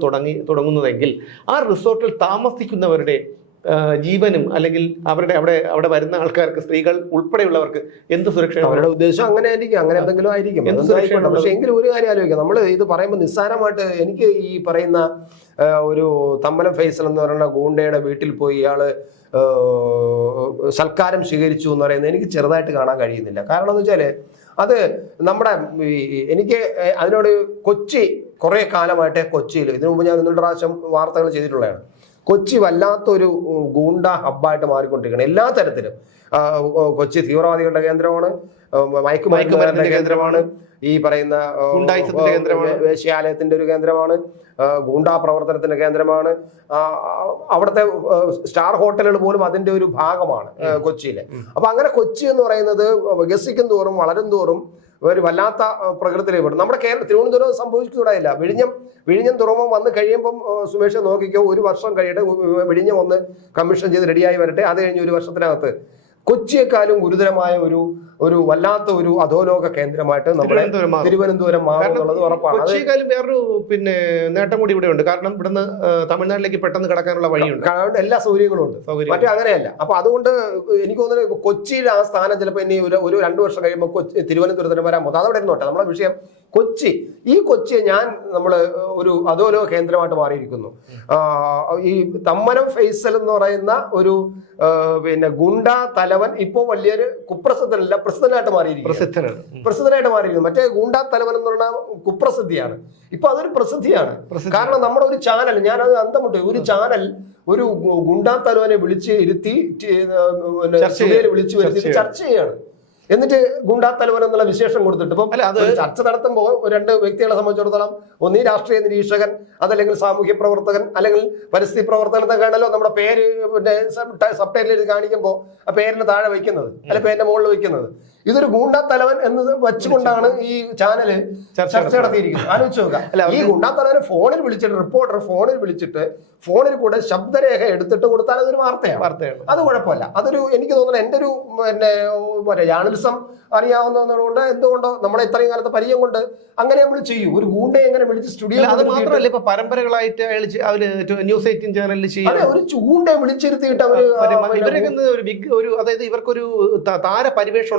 തുടങ്ങുന്നതെങ്കിൽ ആ റിസോർട്ടിൽ താമസിക്കുന്നവരുടെ ജീവനും അല്ലെങ്കിൽ അവിടെ വരുന്ന ആൾക്കാർക്ക്, സ്ത്രീകൾ ഉൾപ്പെടെയുള്ളവർക്ക് എന്ത് സുരക്ഷ? അവരുടെ ഉദ്ദേശം അങ്ങനെ ആയിരിക്കും, അങ്ങനെ എന്തെങ്കിലും ആയിരിക്കും. പക്ഷെ എങ്കിലും ഒരു കാര്യം ആലോചിക്കാം. നമ്മൾ ഇത് പറയുമ്പോൾ നിസ്സാരമായിട്ട് എനിക്ക് ഈ പറയുന്ന ഒരു തമ്മലം ഫൈസൽ എന്ന് പറയുന്ന ഗൂണ്ടയുടെ വീട്ടിൽ പോയി ഇയാള് സൽക്കാരം സ്വീകരിച്ചു എന്ന് പറയുന്നത് എനിക്ക് ചെറുതായിട്ട് കാണാൻ കഴിയുന്നില്ല. കാരണം എന്ന് വെച്ചാല് അത് എനിക്ക് അതിനോട് കുറെ കാലമായിട്ട് കൊച്ചിയിൽ, ഇതിനു മുമ്പ് ഞാൻ 2 പ്രാവശ്യം വാർത്തകൾ ചെയ്തിട്ടുള്ളതാണ്. കൊച്ചി വല്ലാത്തൊരു ഗൂണ്ട ഹബ്ബായിട്ട് മാറിക്കൊണ്ടിരിക്കുകയാണ് എല്ലാ തരത്തിലും. കൊച്ചി തീവ്രവാദികളുടെ കേന്ദ്രമാണ്, മയക്കുമരുന്നിന്റെ കേന്ദ്രമാണ്, ഈ പറയുന്ന വേശ്യാലയത്തിന്റെ ഒരു കേന്ദ്രമാണ്, ഗൂണ്ടാ പ്രവർത്തനത്തിന്റെ കേന്ദ്രമാണ്. അവിടുത്തെ സ്റ്റാർ ഹോട്ടലുകൾ പോലും അതിന്റെ ഒരു ഭാഗമാണ് കൊച്ചിയിലെ. അപ്പൊ അങ്ങനെ കൊച്ചി എന്ന് പറയുന്നത് വികസിക്കും തോറും വളരും തോറും ഒരു വല്ലാത്ത പ്രകൃതിയിലേക്ക് പെടും. നമ്മുടെ തിരുവനന്തപുരം സംഭവിച്ചുകൂടായില്ല. വിഴിഞ്ഞം തുറമുഖം വന്ന് കഴിയുമ്പം സുമേഷ് നോക്കിക്കോ, 1 വർഷം കഴിയട്ടെ, വിഴിഞ്ഞം ഒന്ന് കമ്മീഷൻ ചെയ്ത് റെഡിയായി വരട്ടെ. അത് കഴിഞ്ഞ് 1 വർഷത്തിനകത്ത് കൊച്ചിയെക്കാളും ഗുരുതരമായ ഒരു വല്ലാത്ത ഒരു അധോലോക കേന്ദ്രമായിട്ട് നമ്മുടെ തിരുവനന്തപുരം മാറുന്നുള്ളത് ഉറപ്പാണ്. കൊച്ചിയെക്കാളും വേറൊരു പിന്നെ നേട്ടം കൂടി ഇവിടെ ഉണ്ട്. കാരണം ഇവിടുന്ന് തമിഴ്നാട്ടിലേക്ക് പെട്ടെന്ന് കടക്കാനുള്ള വഴിയുണ്ട്, എല്ലാ സൗകര്യങ്ങളും ഉണ്ട്. മറ്റേ അങ്ങനെയല്ല. അപ്പൊ അതുകൊണ്ട് എനിക്ക് തോന്നുന്നത് കൊച്ചിയിൽ ആ സ്ഥാനം ചിലപ്പോൾ ഇനി ഒരു 2 വർഷം കഴിയുമ്പോൾ തിരുവനന്തപുരത്തിന് വരാൻ പോകുന്നത്. അതവിടെ ഇരുന്നോട്ടെ. നമ്മുടെ വിഷയം കൊച്ചിയെ നമ്മള് ഒരു അധോലോക കേന്ദ്രമായിട്ട് മാറിയിരിക്കുന്നു. ഈ തമ്മനം ഫൈസൽ എന്ന് പറയുന്ന ഒരു പിന്നെ ഗുണ്ട തലവൻ ഇപ്പോ വലിയൊരു കുപ്രസിദ്ധനല്ല, പ്രസിദ്ധനായിട്ട് മാറിയിരിക്കുന്നു. മറ്റേ ഗുണ്ടാ തലവൻ എന്ന് പറഞ്ഞാൽ കുപ്രസിദ്ധിയാണ്. ഇപ്പൊ അതൊരു പ്രസിദ്ധിയാണ്. കാരണം നമ്മുടെ ഒരു ചാനൽ, ഞാനത് അന്തമുട്ട്, ഒരു ചാനൽ ഒരു ഗുണ്ടാ തലവനെ വിളിച്ച് ഇരുത്തി വിളിച്ചു വരുത്തി ചർച്ച ചെയ്യാണ്. എന്നിട്ട് ഗുണ്ടാ തലവൻ എന്നുള്ള വിശേഷം കൊടുത്തിട്ട് ഇപ്പം ചർച്ച നടത്തുമ്പോൾ 2 വ്യക്തികളെ സംബന്ധിച്ചിടത്തോളം ഒന്നീ രാഷ്ട്രീയ നിരീക്ഷകൻ, അതല്ലെങ്കിൽ സാമൂഹ്യ പ്രവർത്തകൻ, അല്ലെങ്കിൽ പരിസ്ഥിതി പ്രവർത്തനത്തെ ആണല്ലോ നമ്മുടെ പേര് പിന്നെ സബ് ടൈറ്റിൽ കാണിക്കുമ്പോൾ ആ പേരിന് താഴെ വയ്ക്കുന്നത്, അല്ലെ പേരിന്റെ മുകളിൽ വയ്ക്കുന്നത്. ഇതൊരു ഗുണ്ടാ തലവൻ എന്നത് വെച്ചുകൊണ്ടാണ് ഈ ചാനല് ചർച്ച നടത്തിയിരിക്കുന്നത്. ആലോചിച്ച് നോക്കുക. ഈ ഗുണ്ടാ തലവനെ റിപ്പോർട്ടർ ഫോണിൽ വിളിച്ചിട്ട് ഫോണിൽ കൂടെ ശബ്ദരേഖ എടുത്തിട്ട് കൊടുത്താൽ അതൊരു വാർത്തയാണ്. അത് കുഴപ്പമില്ല. എനിക്ക് തോന്നുന്നത് എൻ്റെ ഒരു ജേർണലിസം അറിയാവുന്നതുകൊണ്ട് എന്തുകൊണ്ടോ നമ്മളെ ഇത്രയും കാലത്തെ പരിചയം കൊണ്ട് അങ്ങനെ നമ്മൾ ചെയ്യും. ഒരു ഗൂണ്ടയെ എങ്ങനെ വിളിച്ച് സ്റ്റുഡിയോ, അത് മാത്രമല്ല ഇപ്പൊ പരമ്പരകളായിട്ട് ന്യൂസ് 18 ചാനലിൽ ചെയ്യും. ഒരു ചൂണ്ടയെ വിളിച്ചിരുത്തിയിട്ട് അതായത് ഇവർക്കൊരു താരപരിവേഷം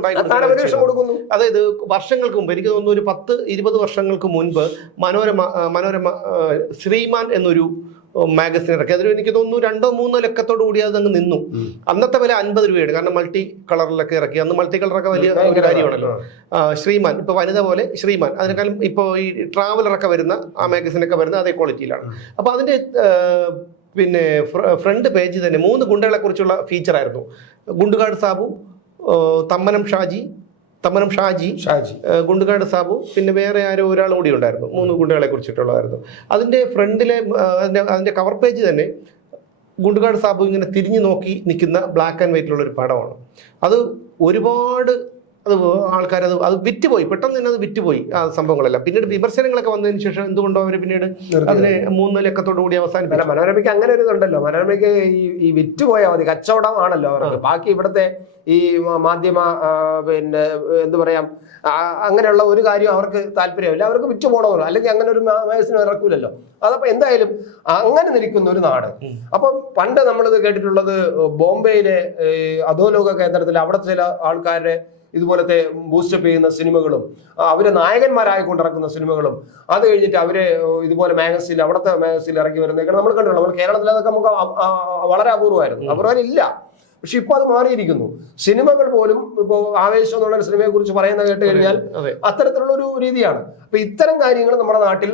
കൊടുക്കുന്നു. അതായത് വർഷങ്ങൾക്ക് മുമ്പ്, എനിക്ക് തോന്നുന്നു ഒരു 10-20 വർഷങ്ങൾക്ക് മുൻപ് മനോരമ ശ്രീമാൻ എന്നൊരു മാഗസിൻ ഇറക്കി. അതിൽ എനിക്ക് തോന്നുന്നു 2-3 ലക്കത്തോടു കൂടി അത് അങ്ങ് നിന്നു. അന്നത്തെ വില 50 രൂപയാണ്. കാരണം മൾട്ടി കളറിലൊക്കെ ഇറക്കി. അന്ന് മൾട്ടി കളറൊക്കെ വലിയ ഒരു കാര്യമാണല്ലോ. ശ്രീമാൻ ഇപ്പൊ വനിത പോലെ ശ്രീമാൻ, അതിനേക്കാളും ഇപ്പോൾ ഈ ട്രാവലറൊക്കെ വരുന്ന ആ മാഗസിനൊക്കെ വരുന്ന അതേ ക്വാളിറ്റിയിലാണ്. അപ്പൊ അതിന്റെ പിന്നെ ഫ്രണ്ട് പേജ് തന്നെ 3 ഗുണ്ടകളെ കുറിച്ചുള്ള ഫീച്ചറായിരുന്നു. ഗുണ്ടുകാട് സാബു, തമ്മനം ഷാജി, ഗുണ്ടുകാട് സാബു, പിന്നെ വേറെ ഒരാൾ കൂടി ഉണ്ടായിരുന്നു. 3 ഗുണ്ടകളെ കുറിച്ചിട്ടുള്ളതായിരുന്നു. അതിന്റെ ഫ്രണ്ടിലെ അതിന്റെ കവർ പേജ് തന്നെ ഗുണ്ടുകാട് സാബു ഇങ്ങനെ തിരിഞ്ഞു നോക്കി നിൽക്കുന്ന ബ്ലാക്ക് ആൻഡ് വൈറ്റിലുള്ള ഒരു പടമാണ്. അത് ഒരുപാട് ആൾക്കാരത് വിറ്റുപോയി, പെട്ടെന്ന് തന്നെ അത് വിറ്റുപോയി ആ സംഭവങ്ങളെല്ലാം. പിന്നീട് വിമർശനങ്ങളൊക്കെ വന്നതിന് ശേഷം എന്തുകൊണ്ടോ അവർ പിന്നീട് അതിനെ 3 ലക്കത്തോടു കൂടി അവസാനിപ്പിച്ചു. മനോരമയ്ക്ക് അങ്ങനെ ഒരു ഇതുണ്ടല്ലോ. മനോരമയ്ക്ക് ഈ വിറ്റുപോയാൽ മതി, കച്ചവടമാണല്ലോ അവർക്ക്. ബാക്കി ഇവിടുത്തെ ഈ മാധ്യമ പിന്നെ എന്ത് പറയാം, അങ്ങനെയുള്ള ഒരു കാര്യം അവർക്ക് താല്പര്യമില്ല. അവർക്ക് വിറ്റു പോകണമല്ലോ, അല്ലെങ്കിൽ അങ്ങനെ ഒരു മാഗസിൻ ഇറക്കൂലല്ലോ. അതപ്പോ എന്തായാലും അങ്ങനെ നിൽക്കുന്ന ഒരു നാട്. അപ്പം പണ്ട് നമ്മളിത് കേട്ടിട്ടുള്ളത് ബോംബെയിലെ അധോലോക കേന്ദ്രത്തിൽ അവിടുത്തെ ചില ആൾക്കാരെ ഇതുപോലത്തെ ബൂസ്റ്റപ്പ് ചെയ്യുന്ന സിനിമകളും അവരെ നായകന്മാരായിക്കൊണ്ടിറക്കുന്ന സിനിമകളും അത് കഴിഞ്ഞിട്ട് അവരെ ഇതുപോലെ അവിടുത്തെ മാഗസിനിൽ ഇറക്കി വരുന്നതൊക്കെ നമ്മൾ കണ്ടിട്ടുള്ളൂ. നമ്മൾ കേരളത്തിൽ അതൊക്കെ നമുക്ക് വളരെ അപൂർവമായിരുന്നു. അപൂർവം ഇല്ല. പക്ഷെ ഇപ്പൊ അത് മാറിയിരിക്കുന്നു. സിനിമകൾ പോലും ഇപ്പോൾ ആവേശം എന്നുള്ള സിനിമയെ കുറിച്ച് പറയുന്ന കേട്ട് കഴിഞ്ഞാൽ അത്തരത്തിലുള്ള ഒരു രീതിയാണ്. അപ്പൊ ഇത്തരം കാര്യങ്ങൾ നമ്മുടെ നാട്ടിൽ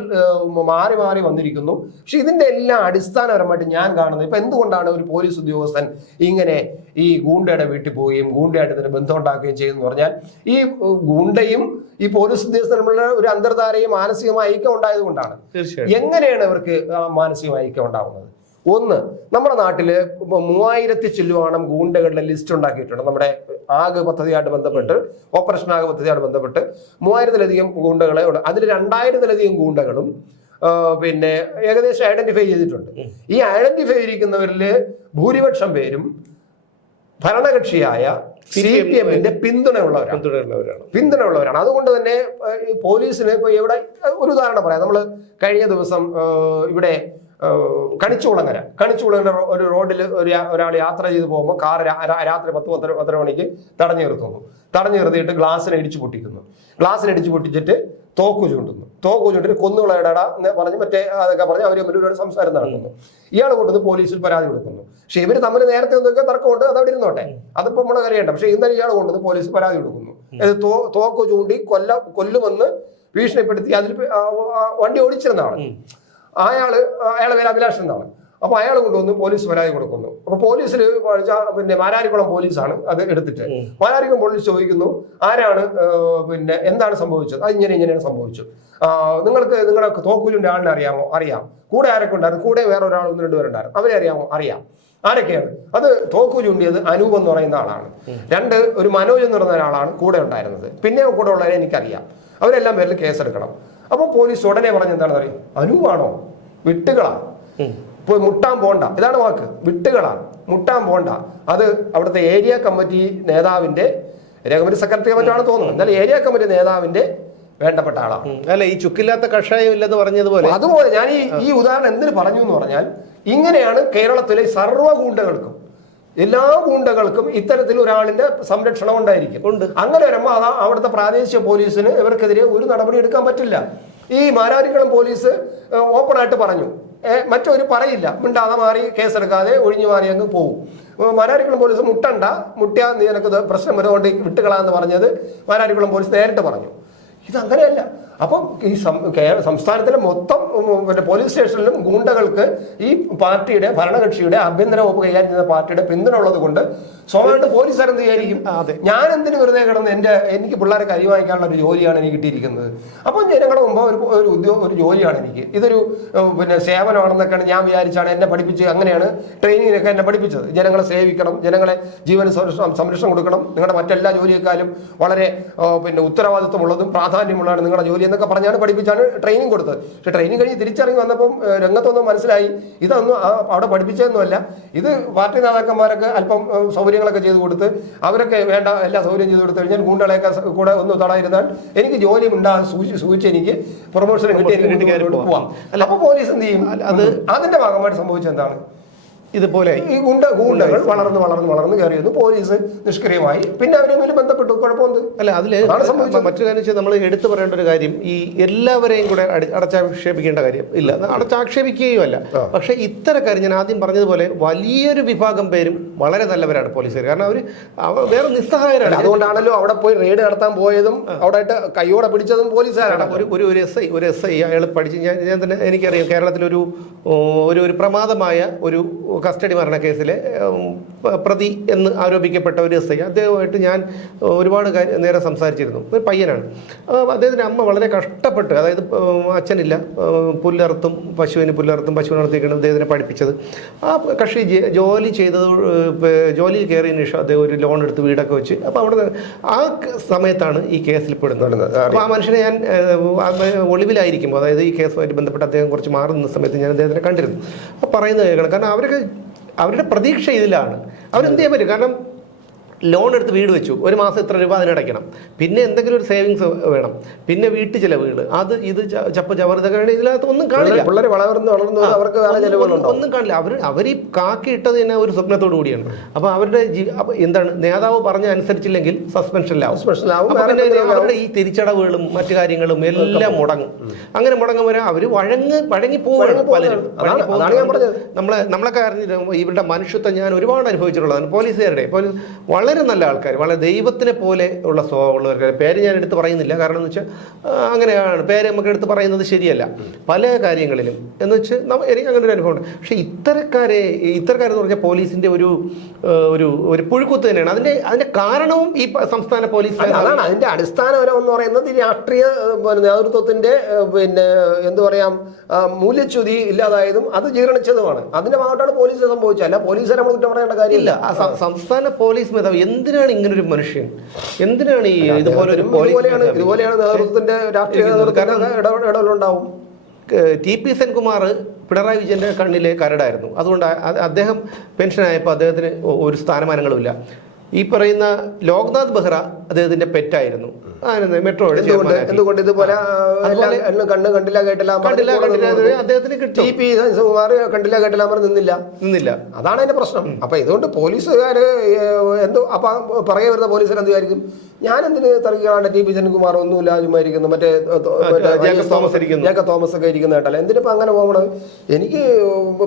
മാറി മാറി വന്നിരിക്കുന്നു. പക്ഷെ ഇതിന്റെ എല്ലാം അടിസ്ഥാനപരമായിട്ട് ഞാൻ കാണുന്നത് ഇപ്പൊ എന്തുകൊണ്ടാണ് ഒരു പോലീസ് ഉദ്യോഗസ്ഥൻ ഇങ്ങനെ ഈ ഗൂണ്ടയുടെ വീട്ടിൽ പോവുകയും ഗൂണ്ടയായിട്ട് ഇതിന് ബന്ധം ഉണ്ടാക്കുകയും ചെയ്യുമെന്ന് പറഞ്ഞാൽ ഈ ഗൂണ്ടയും ഈ പോലീസ് ഉദ്യോഗസ്ഥരുമുള്ള ഒരു അന്തർധാരയും മാനസികമായ ഐക്യം ഉണ്ടായത് കൊണ്ടാണ്. എങ്ങനെയാണ് ഇവർക്ക് മാനസികമായ ഐക്യം ഉണ്ടാവുന്നത്? ഒന്ന്, നമ്മുടെ നാട്ടില് 3000 ചില്ലുവാണം ഗൂണ്ടകളുടെ ലിസ്റ്റ് ഉണ്ടാക്കിയിട്ടുണ്ട്. നമ്മുടെ ആഗ് പദ്ധതിയായിട്ട് ബന്ധപ്പെട്ട്, ഓപ്പറേഷൻ ആഗ് പദ്ധതിയായിട്ട് ബന്ധപ്പെട്ട് 3000-ലധികം ഗൂണ്ടകളെ ഉണ്ട്. അതിൽ 2000-ലധികം ഗൂണ്ടകളും പിന്നെ ഏകദേശം ഐഡന്റിഫൈ ചെയ്തിട്ടുണ്ട്. ഈ ഐഡന്റിഫൈ ചെയ്തിരിക്കുന്നവരിൽ ഭൂരിപക്ഷം പേരും ഭരണകക്ഷിയായ CPM-ന്റെ പിന്തുണയുള്ളവരാണ്. അതുകൊണ്ട് തന്നെ പോലീസിന് ഇപ്പൊ ഇവിടെ ഒരു ഉദാഹരണം പറയാം. നമ്മൾ കഴിഞ്ഞ ദിവസം ഇവിടെ കണിച്ചുകുളങ്ങര ഒരു റോഡിൽ ഒരാൾ യാത്ര ചെയ്ത് പോകുമ്പോൾ കാർ രാത്രി 10 മണിക്ക് തടഞ്ഞു നിർത്തിയിട്ട് ഗ്ലാസ്സിനെ ഇടിച്ചു പൊട്ടിച്ചിട്ട് തോക്കു ചൂണ്ടിട്ട് കൊന്നുകളയടാ എന്ന് പറഞ്ഞ് അതൊക്കെ പറഞ്ഞ് അവർ ഒരു സംസാരം നടത്തുന്നു. ഇയാൾ കൊണ്ടുവന്ന് പോലീസിൽ പരാതി കൊടുക്കുന്നു. പക്ഷെ ഇവർ തമ്മിൽ നേരത്തെ എന്തൊക്കെ തർക്കമുണ്ട്, അത് അവിടെ ഇരുന്നോട്ടെ, അതിപ്പോ നമ്മളെ അറിയണ്ട. പക്ഷെ ഇന്നലെ ഇയാൾ കൊണ്ടുവന്ന് പോലീസിൽ പരാതി കൊടുക്കുന്നു. തോക്ക് ചൂണ്ടി കൊല്ലുമെന്ന് ഭീഷണിപ്പെടുത്തി അതിൽ വണ്ടി ഓടിച്ചിരുന്ന ആള്, അയാളെ പേര് അഭിലാഷ് എന്നാണ്. അപ്പൊ അയാൾ കൊണ്ടുവന്ന് പോലീസ് പരാതി കൊടുക്കുന്നു. അപ്പൊ പോലീസിൽ പിന്നെ മാരാരിക്കുളം പോലീസാണ് അത് എടുത്തിട്ട്. മാരാരിക്കുളം പോലീസ് ചോദിക്കുന്നു, ആരാണ് പിന്നെ എന്താണ് സംഭവിച്ചത്? അത് ഇങ്ങനെയാണ് സംഭവിച്ചു. നിങ്ങളുടെ തോക്കൂലിന്റെ ആളിനെ അറിയാമോ? അറിയാം. കൂടെ ആരൊക്കെ ഉണ്ടായിരുന്നു? കൂടെ വേറെ ഒരാൾ 1-2 പേരുണ്ടായിരുന്നു. അവരെ അറിയാമോ? അറിയാം. ആരൊക്കെയാണ്? അത് തോക്കു ചൂണ്ടിയത് അനൂപ് എന്ന് പറയുന്ന ആളാണ്. 2 ഒരു മനോജ് എന്ന് പറയുന്ന ഒരാളാണ് കൂടെ ഉണ്ടായിരുന്നത്. പിന്നെ കൂടെ ഉള്ളവരെ എനിക്കറിയാം. അവരെല്ലാം പേരിൽ കേസെടുക്കണം. അപ്പോൾ പോലീസ് ഉടനെ പറഞ്ഞ എന്താണെന്ന് അറിയാം, അനൂപാണോ? വിട്ടുകളാ, പോയി മുട്ടാൻ പോണ്ട. ഇതാണ് വാക്ക്, വിട്ടുകളാ, മുട്ടാൻ പോണ്ട. അത് അവിടുത്തെ ഏരിയ കമ്മിറ്റി നേതാവിന്റെ, ഏരിയ കമ്മിറ്റി സെക്രട്ടറി മറ്റാണ് തോന്നുന്നത്, എന്നാലും ഏരിയ കമ്മിറ്റി നേതാവിന്റെ വേണ്ടപ്പെട്ട ആളാണ്. അല്ല, ഈ ചുക്കില്ലാത്ത കഷായം ഇല്ലെന്ന് പറഞ്ഞതുപോലെ അതുപോലെ ഞാൻ ഈ ഉദാഹരണം എന്തിനു പറഞ്ഞു എന്ന് പറഞ്ഞാൽ, ഇങ്ങനെയാണ് കേരളത്തിലെ സർവ്വ ഗൂണ്ടകൾക്കും, എല്ലാ ഗൂണ്ടകൾക്കും ഇത്തരത്തിൽ ഒരാളിന്റെ സംരക്ഷണം ഉണ്ടായിരിക്കും. അങ്ങനെ വരുമ്പോൾ അവിടുത്തെ പ്രാദേശിക പോലീസിന് ഇവർക്കെതിരെ ഒരു നടപടി എടുക്കാൻ പറ്റില്ല. ഈ മാരാരിക്കുളം പോലീസ് ഓപ്പൺ ആയിട്ട് പറഞ്ഞു, മറ്റൊരു പറയില്ല, മിണ്ടാതെ മാറി കേസെടുക്കാതെ ഒഴിഞ്ഞു മാറി അങ്ങ് പോകും. മാരാരിക്കുളം പോലീസ് മുട്ടിയാ നിനക്ക് പ്രശ്നം വരുകൊണ്ട് വിട്ടുകളാന്ന് പറഞ്ഞത് മാരാരിക്കുളം പോലീസ് നേരിട്ട് പറഞ്ഞു. ഇതങ്ങനെയല്ല. അപ്പം ഈ സംസ്ഥാനത്തിലെ മൊത്തം പിന്നെ പോലീസ് സ്റ്റേഷനിലും ഗൂണ്ടകൾക്ക് ഈ പാർട്ടിയുടെ, ഭരണകക്ഷിയുടെ, ആഭ്യന്തര വകുപ്പ് കൈകാര്യം ചെയ്യുന്ന പാർട്ടിയുടെ പിന്തുണ ഉള്ളത് കൊണ്ട് സ്വാഭാവികമായിട്ട് പോലീസുകാർ എന്ത് വിചാരിക്കും, ഞാൻ എന്തിനു വെറുതെ കിടന്ന് എനിക്ക് പിള്ളേരെ കരി വാങ്ങിക്കാനുള്ള ഒരു ജോലിയാണ് എനിക്ക് കിട്ടിയിരിക്കുന്നത്. അപ്പം ജനങ്ങളുടെ മുമ്പ് ഒരു ജോലിയാണ് എനിക്ക്, ഇതൊരു പിന്നെ സേവനമാണെന്നൊക്കെയാണ് ഞാൻ വിചാരിച്ചാണ് എന്നെ പഠിപ്പിച്ച്, അങ്ങനെയാണ് ട്രെയിനിങ്ങിനൊക്കെ എന്നെ പഠിപ്പിച്ചത്. ജനങ്ങളെ സേവിക്കണം, ജനങ്ങളെ ജീവന സംരക്ഷണം കൊടുക്കണം, നിങ്ങളുടെ മറ്റെല്ലാ ജോലിയേക്കാളും വളരെ പിന്നെ ഉത്തരവാദിത്വമുള്ളതും പ്രാധാന്യമുള്ളതാണ് നിങ്ങളുടെ ജോലി എന്നൊക്കെ പറഞ്ഞാണ് പഠിപ്പിച്ചാണ് ട്രെയിനിങ് കൊടുത്തത്. പക്ഷെ ട്രെയിനിങ് കഴിഞ്ഞ് തിരിച്ചിറങ്ങി വന്നപ്പം രംഗത്തൊന്നും മനസ്സിലായി, ഇതൊന്നും അവിടെ പഠിപ്പിച്ചതൊന്നുമല്ല, ഇത് പാർട്ടി നേതാക്കന്മാരൊക്കെ അല്പം സൗകര്യങ്ങളൊക്കെ ചെയ്തു കൊടുത്ത്, അവരൊക്കെ വേണ്ട എല്ലാ സൗകര്യം ചെയ്തു കൊടുത്തു കഴിഞ്ഞാൽ ഗൂണ്ടകളെയൊക്കെ കൂടെ ഒന്ന് തടയിരുന്നാൽ എനിക്ക് ജോലി ഉണ്ടാകാൻ സൂചിച്ച് എനിക്ക് പ്രൊമോഷൻ കിട്ടി എനിക്ക് പോവാം. അപ്പൊ പോലീസ് എന്ത് ചെയ്യും? അതിന്റെ ഭാഗമായിട്ട് സംഭവിച്ചെന്താണ്? ഇതുപോലെ ഈ ഗൂണ്ടകൾ വളർന്ന് കയറി വന്നു. പോലീസ് നിഷ്ക്രിയമായി. പിന്നെ അവരുമായി ബന്ധപ്പെട്ടു. കുഴപ്പമൊന്നും അല്ല. അതിൽ മറ്റൊരു കാര്യം വെച്ചാൽ നമ്മൾ എടുത്തു പറയേണ്ട ഒരു കാര്യം, ഈ എല്ലാവരെയും കൂടെ അടച്ചാക്ഷേപിക്കേണ്ട കാര്യം ഇല്ല, അടച്ചാക്ഷേപിക്കുകയും അല്ല. പക്ഷെ ഇത്തരക്കാര്യം ഞാൻ ആദ്യം പറഞ്ഞതുപോലെ വലിയൊരു വിഭാഗം പേരും വളരെ നല്ലവരാണ് പോലീസുകാർ. കാരണം അവർ വേറെ നിസ്സഹായരാണ്. അതുകൊണ്ടാണല്ലോ അവിടെ പോയി റെയ്ഡ് നടത്താൻ പോയതും അവിടെ കൈയോടെ പിടിച്ചതും പോലീസുകാരാണ്. ഒരു എസ് ഐ അയാൾ പഠിച്ച് ഞാൻ തന്നെ എനിക്കറിയാം, കേരളത്തിലൊരു ഒരു പ്രമാദമായ ഒരു കസ്റ്റഡി മരണ കേസിലെ പ്രതി എന്ന് ആരോപിക്കപ്പെട്ട ഒരു എസ് ഐ, അദ്ദേഹമായിട്ട് ഞാൻ ഒരുപാട് നേരം സംസാരിച്ചിരുന്നു. ഒരു പയ്യനാണ്. അദ്ദേഹത്തിൻ്റെ അമ്മ വളരെ കഷ്ടപ്പെട്ട്, അതായത് അച്ഛനില്ല, പശുവിനെ വളർത്തിയൊക്കെയാണ് അദ്ദേഹത്തിനെ പഠിപ്പിച്ചത്. ആ കക്ഷി ജോലിയിൽ കയറിയതിന് ശേഷം അദ്ദേഹം ഒരു ലോൺ എടുത്ത് വീടൊക്കെ വെച്ച്, അപ്പോൾ അവിടെ ആ സമയത്താണ് ഈ കേസിൽ പെടുന്നത്. അപ്പോൾ ആ മനുഷ്യനെ ഞാൻ ഒളിവിലായിരിക്കുമ്പോൾ, അതായത് ഈ കേസുമായിട്ട് ബന്ധപ്പെട്ട് അദ്ദേഹം കുറച്ച് മാറി നിന്ന സമയത്ത് ഞാൻ അദ്ദേഹത്തിനെ കണ്ടിരുന്നു. അപ്പോൾ പറയുന്നത് കേൾക്കണം. കാരണം അവരുടെ പ്രതീക്ഷ ഇതിലാണ്. അവരെന്ത് ചെയ്യാൻ പറ്റും? കാരണം ലോൺ എടുത്ത് വീട് വെച്ചു, ഒരു മാസം ഇത്ര രൂപ അതിനടയ്ക്കണം, പിന്നെ എന്തെങ്കിലും ഒരു സേവിങ്സ് വേണം, പിന്നെ വീട്ടു ചെലവുകൾ, അത് ഇത് ചപ്പ് ചവറുതൊക്കെ ഇതിനകത്ത് ഒന്നും കാണില്ല. പിള്ളേർ വളർന്നു അവർക്ക് ഒന്നും കാണില്ല. അവർ ഈ കാക്കി ഇട്ടത് തന്നെ ഒരു സ്വപ്നത്തോടു കൂടിയാണ്. അപ്പൊ അവരുടെ എന്താണ് നേതാവ് പറഞ്ഞ അനുസരിച്ചില്ലെങ്കിൽ സസ്പെൻഷനിലാവും. പിന്നെ അവരുടെ ഈ തിരിച്ചടവുകളും മറ്റു കാര്യങ്ങളും എല്ലാം മുടങ്ങും. അങ്ങനെ മുടങ്ങും വരെ അവർ വഴങ്ങി പോവുകയാണ് പലരും. നമ്മളൊക്കെ അറിഞ്ഞിട്ട് ഇവരുടെ മനുഷ്യത്വം ഞാൻ ഒരുപാട് അനുഭവിച്ചിട്ടുള്ളതാണ്. പോലീസുകാരുടെ വളരെ നല്ല ആൾക്കാർ, വളരെ ദൈവത്തിനെ പോലെ ഉള്ള സ്വഭാവമുള്ളവർക്ക്. പേര് ഞാൻ എടുത്ത് പറയുന്നില്ല, കാരണം എന്ന് വെച്ചാൽ അങ്ങനെയാണ്, പേര് നമുക്ക് എടുത്ത് പറയുന്നത് ശരിയല്ല പല കാര്യങ്ങളിലും എന്ന് വെച്ച് എനിക്ക് അങ്ങനെ ഒരു അനുഭവമുണ്ട്. പക്ഷേ ഇത്തരക്കാരെന്ന് പറഞ്ഞാൽ പോലീസിന്റെ ഒരു പുഴുക്കുത്ത് തന്നെയാണ്. അതിന്റെ കാരണവും ഈ സംസ്ഥാന പോലീസ് അതാണ്. അതിന്റെ അടിസ്ഥാനപരം എന്ന് പറയുന്നത് ഈ രാഷ്ട്രീയ നേതൃത്വത്തിന്റെ പിന്നെ എന്ത് പറയാം മൂല്യച്യുതി ഇല്ലാതായതും അത് ജീർണിച്ചതുമാണ്. അതിന്റെ ഭാഗത്താണ് പോലീസിനെ സംഭവിച്ചത്. അല്ല പോലീസിനെ നമ്മൾ കുറ്റം പറയേണ്ട കാര്യമില്ല. സംസ്ഥാന പോലീസ് മേധാവി എന്തിനാണ് ഇങ്ങനെ ഒരു മനുഷ്യൻ, എന്തിനാണ് ഈ ഇതുപോലെയാണ് നേതൃത്വത്തിന്റെ രാഷ്ട്രീയ ഇടപെടലുണ്ടാവും. TP സെൻകുമാർ പിണറായി വിജയന്റെ കണ്ണിലെ കരടായിരുന്നു. അതുകൊണ്ട് അദ്ദേഹം പെൻഷനായപ്പോൾ അദ്ദേഹത്തിന് ഒരു സ്ഥാനമാനങ്ങളുമില്ല. ഈ പറയുന്ന ലോക്നാഥ് ബെഹ്റ അദ്ദേഹത്തിന്റെ പെറ്റായിരുന്നു. മെട്രോയുടെ എന്തുകൊണ്ട് ഇതുപോലെ കണ്ടില്ല കേട്ടില്ല അദ്ദേഹത്തിന് കിട്ടി. TP കണ്ടില്ല കേട്ടില്ല നിന്നില്ല. അതാണ് അതിന്റെ പ്രശ്നം. അപ്പൊ ഇതുകൊണ്ട് പോലീസുകാര് അപ്പൊ പറയ വരുന്ന പോലീസുകാർ എന്ത് വിചാരിക്കും, ഞാൻ എന്തിന് തർക്കിക്കാണ്ട് TP സെൻകുമാർ ഒന്നുമില്ല ചുമ്മായിരിക്കുന്നു, മറ്റേ ജേക്കബ് തോമസ് ഒക്കെ ഇരിക്കുന്ന കേട്ടല്ല, എന്തിനിപ്പോ അങ്ങനെ പോകണം, എനിക്ക്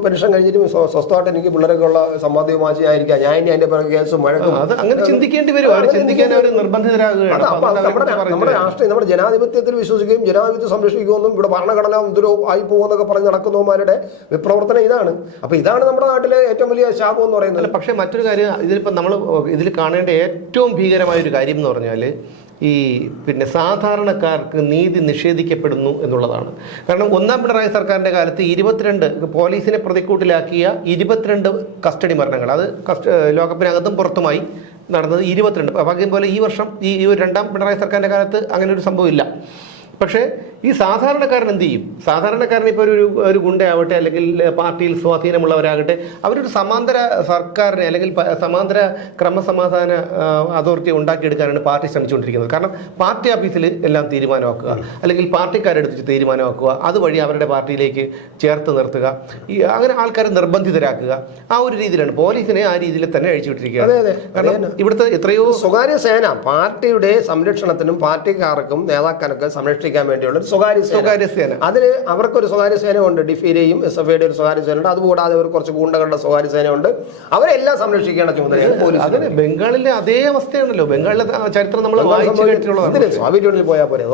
പെൻഷൻ കഴിഞ്ഞിട്ട് സ്വസ്ഥമായിട്ട് എനിക്ക് പിള്ളേരൊക്കെ ഉള്ള സമ്പാദ്യം വാങ്ങിച്ചായിരിക്കാം, ഞാൻ ഇനി അതിന്റെ പിറകെ കേസും മഴക്കും അങ്ങനെ ചിന്തിക്കേണ്ടി വരും. ചിന്തിക്കാൻ അവർ നിർബന്ധിതരാകുകയാണ്. നമ്മുടെ രാഷ്ട്രീയം നമ്മുടെ ജനാധിപത്യത്തിൽ വിശ്വസിക്കുകയും ജനാധിപത്യം സംരക്ഷിക്കുമെന്നും ഇവിടെ ഭരണഘടന എന്തോ ആയി പോകുമെന്നൊക്കെ പറഞ്ഞ് നടക്കുന്നവന്മാരുടെ വിപ്രവർത്തനം ഇതാണ്. അപ്പൊ ഇതാണ് നമ്മുടെ നാട്ടിലെ ഏറ്റവും വലിയ ശാപം എന്ന് പറയുന്നത്. പക്ഷേ മറ്റൊരു കാര്യം ഇതിലിപ്പോൾ നമ്മൾ ഇതിൽ കാണേണ്ട ഏറ്റവും ഭീകരമായ ഒരു കാര്യം എന്ന് പറഞ്ഞാൽ പിന്നെ സാധാരണക്കാർക്ക് നീതി നിഷേധിക്കപ്പെടുന്നു എന്നുള്ളതാണ്. കാരണം ഒന്നാം പിണറായി സർക്കാരിൻ്റെ കാലത്ത് 22 പോലീസിനെ പ്രതിക്കൂട്ടിലാക്കിയ 22 കസ്റ്റഡി മരണങ്ങൾ, അത് ലോകപ്പിനകത്തും പുറത്തുമായി നടന്നത് 22. ഭാഗ്യം പോലെ ഈ വർഷം ഈ രണ്ടാം പിണറായി സർക്കാരിൻ്റെ കാലത്ത് അങ്ങനെ ഒരു സംഭവം ഇല്ല. പക്ഷേ ഈ സാധാരണക്കാരൻ എന്ത് ചെയ്യും? സാധാരണക്കാരൻ ഇപ്പോൾ ഒരു ഗുണ്ടയാവട്ടെ അല്ലെങ്കിൽ പാർട്ടിയിൽ സ്വാധീനമുള്ളവരാകട്ടെ, അവരൊരു സമാന്തര സർക്കാരിനെ അല്ലെങ്കിൽ സമാന്തര ക്രമസമാധാന അതോറിറ്റി ഉണ്ടാക്കിയെടുക്കാനാണ് പാർട്ടി ശ്രമിച്ചുകൊണ്ടിരിക്കുന്നത്. കാരണം പാർട്ടി ഓഫീസിൽ എല്ലാം തീരുമാനമാക്കുക, അല്ലെങ്കിൽ പാർട്ടിക്കാരെടുത്ത് തീരുമാനമാക്കുക, അതുവഴി അവരുടെ പാർട്ടിയിലേക്ക് ചേർത്ത് നിർത്തുക, അങ്ങനെ ആൾക്കാരെ നിർബന്ധിതരാക്കുക. ആ ഒരു രീതിയിലാണ് പോലീസിനെ ആ രീതിയിൽ തന്നെ അഴിച്ചുവിട്ടിരിക്കുകയാണ്. കാരണം ഇവിടുത്തെ എത്രയോ സ്വകാര്യ സേന പാർട്ടിയുടെ സംരക്ഷണത്തിനും പാർട്ടിക്കാർക്കും നേതാക്കൾക്ക് സംരക്ഷിക്കാൻ വേണ്ടിയുള്ള സ്വകാര്യ സേന, അതിന് അവർക്കൊരു സ്വകാര്യ സേന ഉണ്ട്. ഡിഫിയുടെയും SFIയുടെ ഒരു സ്വകാര്യ സേന ഉണ്ട്. അതുകൂടാതെ അവർ കുറച്ച് ഗുണ്ടകളുടെ സ്വകാര്യ സേനയുണ്ട്. അവരെല്ലാം സംരക്ഷിക്കേണ്ട ചുമതലയാണ് പോലീസ്. അതിന് ബംഗാളിലെ അതേ അവസ്ഥയാണല്ലോ. ബംഗാളിലെ ചരിത്രം നമ്മൾ സോവിയറ്റ് പോയാൽ പോലെ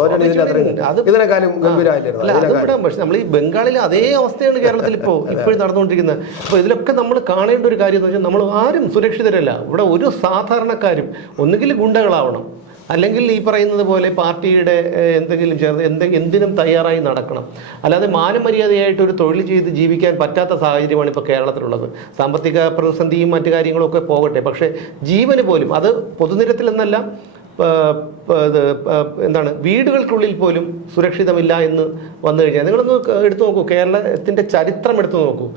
ഇതിനെക്കാളും ഗംഭീരമായിട്ടില്ല. പക്ഷെ നമ്മൾ ഈ ബംഗാളിലെ അതേ അവസ്ഥയാണ് കേരളത്തിൽ ഇപ്പോഴും നടന്നുകൊണ്ടിരിക്കുന്നത്. അപ്പോൾ ഇതിലൊക്കെ നമ്മൾ കാണേണ്ട ഒരു കാര്യം എന്ന് വെച്ചാൽ നമ്മൾ ആരും സുരക്ഷിതരല്ല. ഇവിടെ ഒരു സാധാരണക്കാരും ഒന്നുകിൽ ഗുണ്ടകളാവണം, അല്ലെങ്കിൽ ഈ പറയുന്നത് പോലെ പാർട്ടിയുടെ എന്തെങ്കിലും ചേർന്ന് എന്തിനും തയ്യാറായി നടക്കണം. അല്ലാതെ മാനമര്യാദയായിട്ട് ഒരു തൊഴിൽ ചെയ്ത് ജീവിക്കാൻ പറ്റാത്ത സാഹചര്യമാണ് ഇപ്പോൾ കേരളത്തിലുള്ളത്. സാമ്പത്തിക പ്രതിസന്ധിയും മറ്റു കാര്യങ്ങളൊക്കെ പോകട്ടെ, പക്ഷേ ജീവന് പോലും, അത് പൊതുനിരത്തിൽ എന്നല്ല, എന്താണ് വീടുകൾക്കുള്ളിൽ പോലും സുരക്ഷിതമില്ല എന്ന് വന്നു കഴിഞ്ഞാൽ നിങ്ങളൊന്ന് എടുത്തു നോക്കൂ. കേരളത്തിൻ്റെ ചരിത്രം എടുത്തു നോക്കൂ.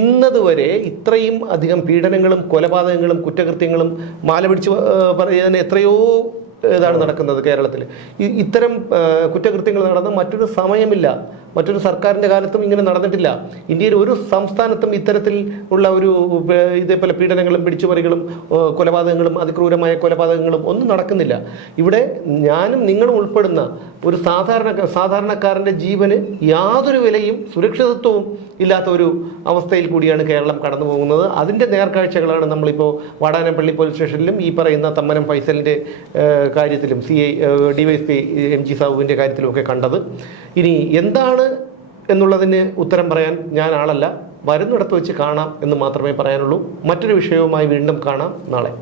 ഇന്നതുവരെ ഇത്രയും അധികം പീഡനങ്ങളും കൊലപാതകങ്ങളും കുറ്റകൃത്യങ്ങളും മാല പിടിച്ച് പറയുന്നതിന് എത്രയോ ഇതാണ് നടക്കുന്നത് കേരളത്തിൽ. ഇത്തരം കുറ്റകൃത്യങ്ങൾ നടന്ന മറ്റൊരു സമയമില്ല, മറ്റൊരു സർക്കാരിൻ്റെ കാലത്തും ഇങ്ങനെ നടന്നിട്ടില്ല. ഇന്ത്യയിൽ ഒരു സംസ്ഥാനത്തും ഇത്തരത്തിൽ ഉള്ള ഒരു ഇതേപോലെ പീഡനങ്ങളും പിടിച്ചുപറികളും കൊലപാതകങ്ങളും അതിക്രൂരമായ കൊലപാതകങ്ങളും ഒന്നും നടക്കുന്നില്ല. ഇവിടെ ഞാനും നിങ്ങളും ഉൾപ്പെടുന്ന ഒരു സാധാരണക്കാരൻ്റെ ജീവന് യാതൊരു വിലയും സുരക്ഷിതത്വവും ഇല്ലാത്ത ഒരു അവസ്ഥയിൽ കൂടിയാണ് കേരളം കടന്നു പോകുന്നത്. അതിൻ്റെ നേർക്കാഴ്ചകളാണ് നമ്മളിപ്പോൾ വാടാനപ്പള്ളി പോലീസ് സ്റ്റേഷനിലും ഈ പറയുന്ന തമ്മനം ഫൈസലിൻ്റെ കാര്യത്തിലും DYSP MG സാബുവിൻ്റെ കാര്യത്തിലുമൊക്കെ കണ്ടത്. ഇനി എന്താണ് എന്നുള്ളതിന് ഉത്തരം പറയാൻ ഞാൻ ആളല്ല. വരുന്നിടത്ത് വെച്ച് കാണാം എന്ന് മാത്രമേ പറയാനുള്ളൂ. മറ്റൊരു വിഷയവുമായി വീണ്ടും കാണാം നാളെ.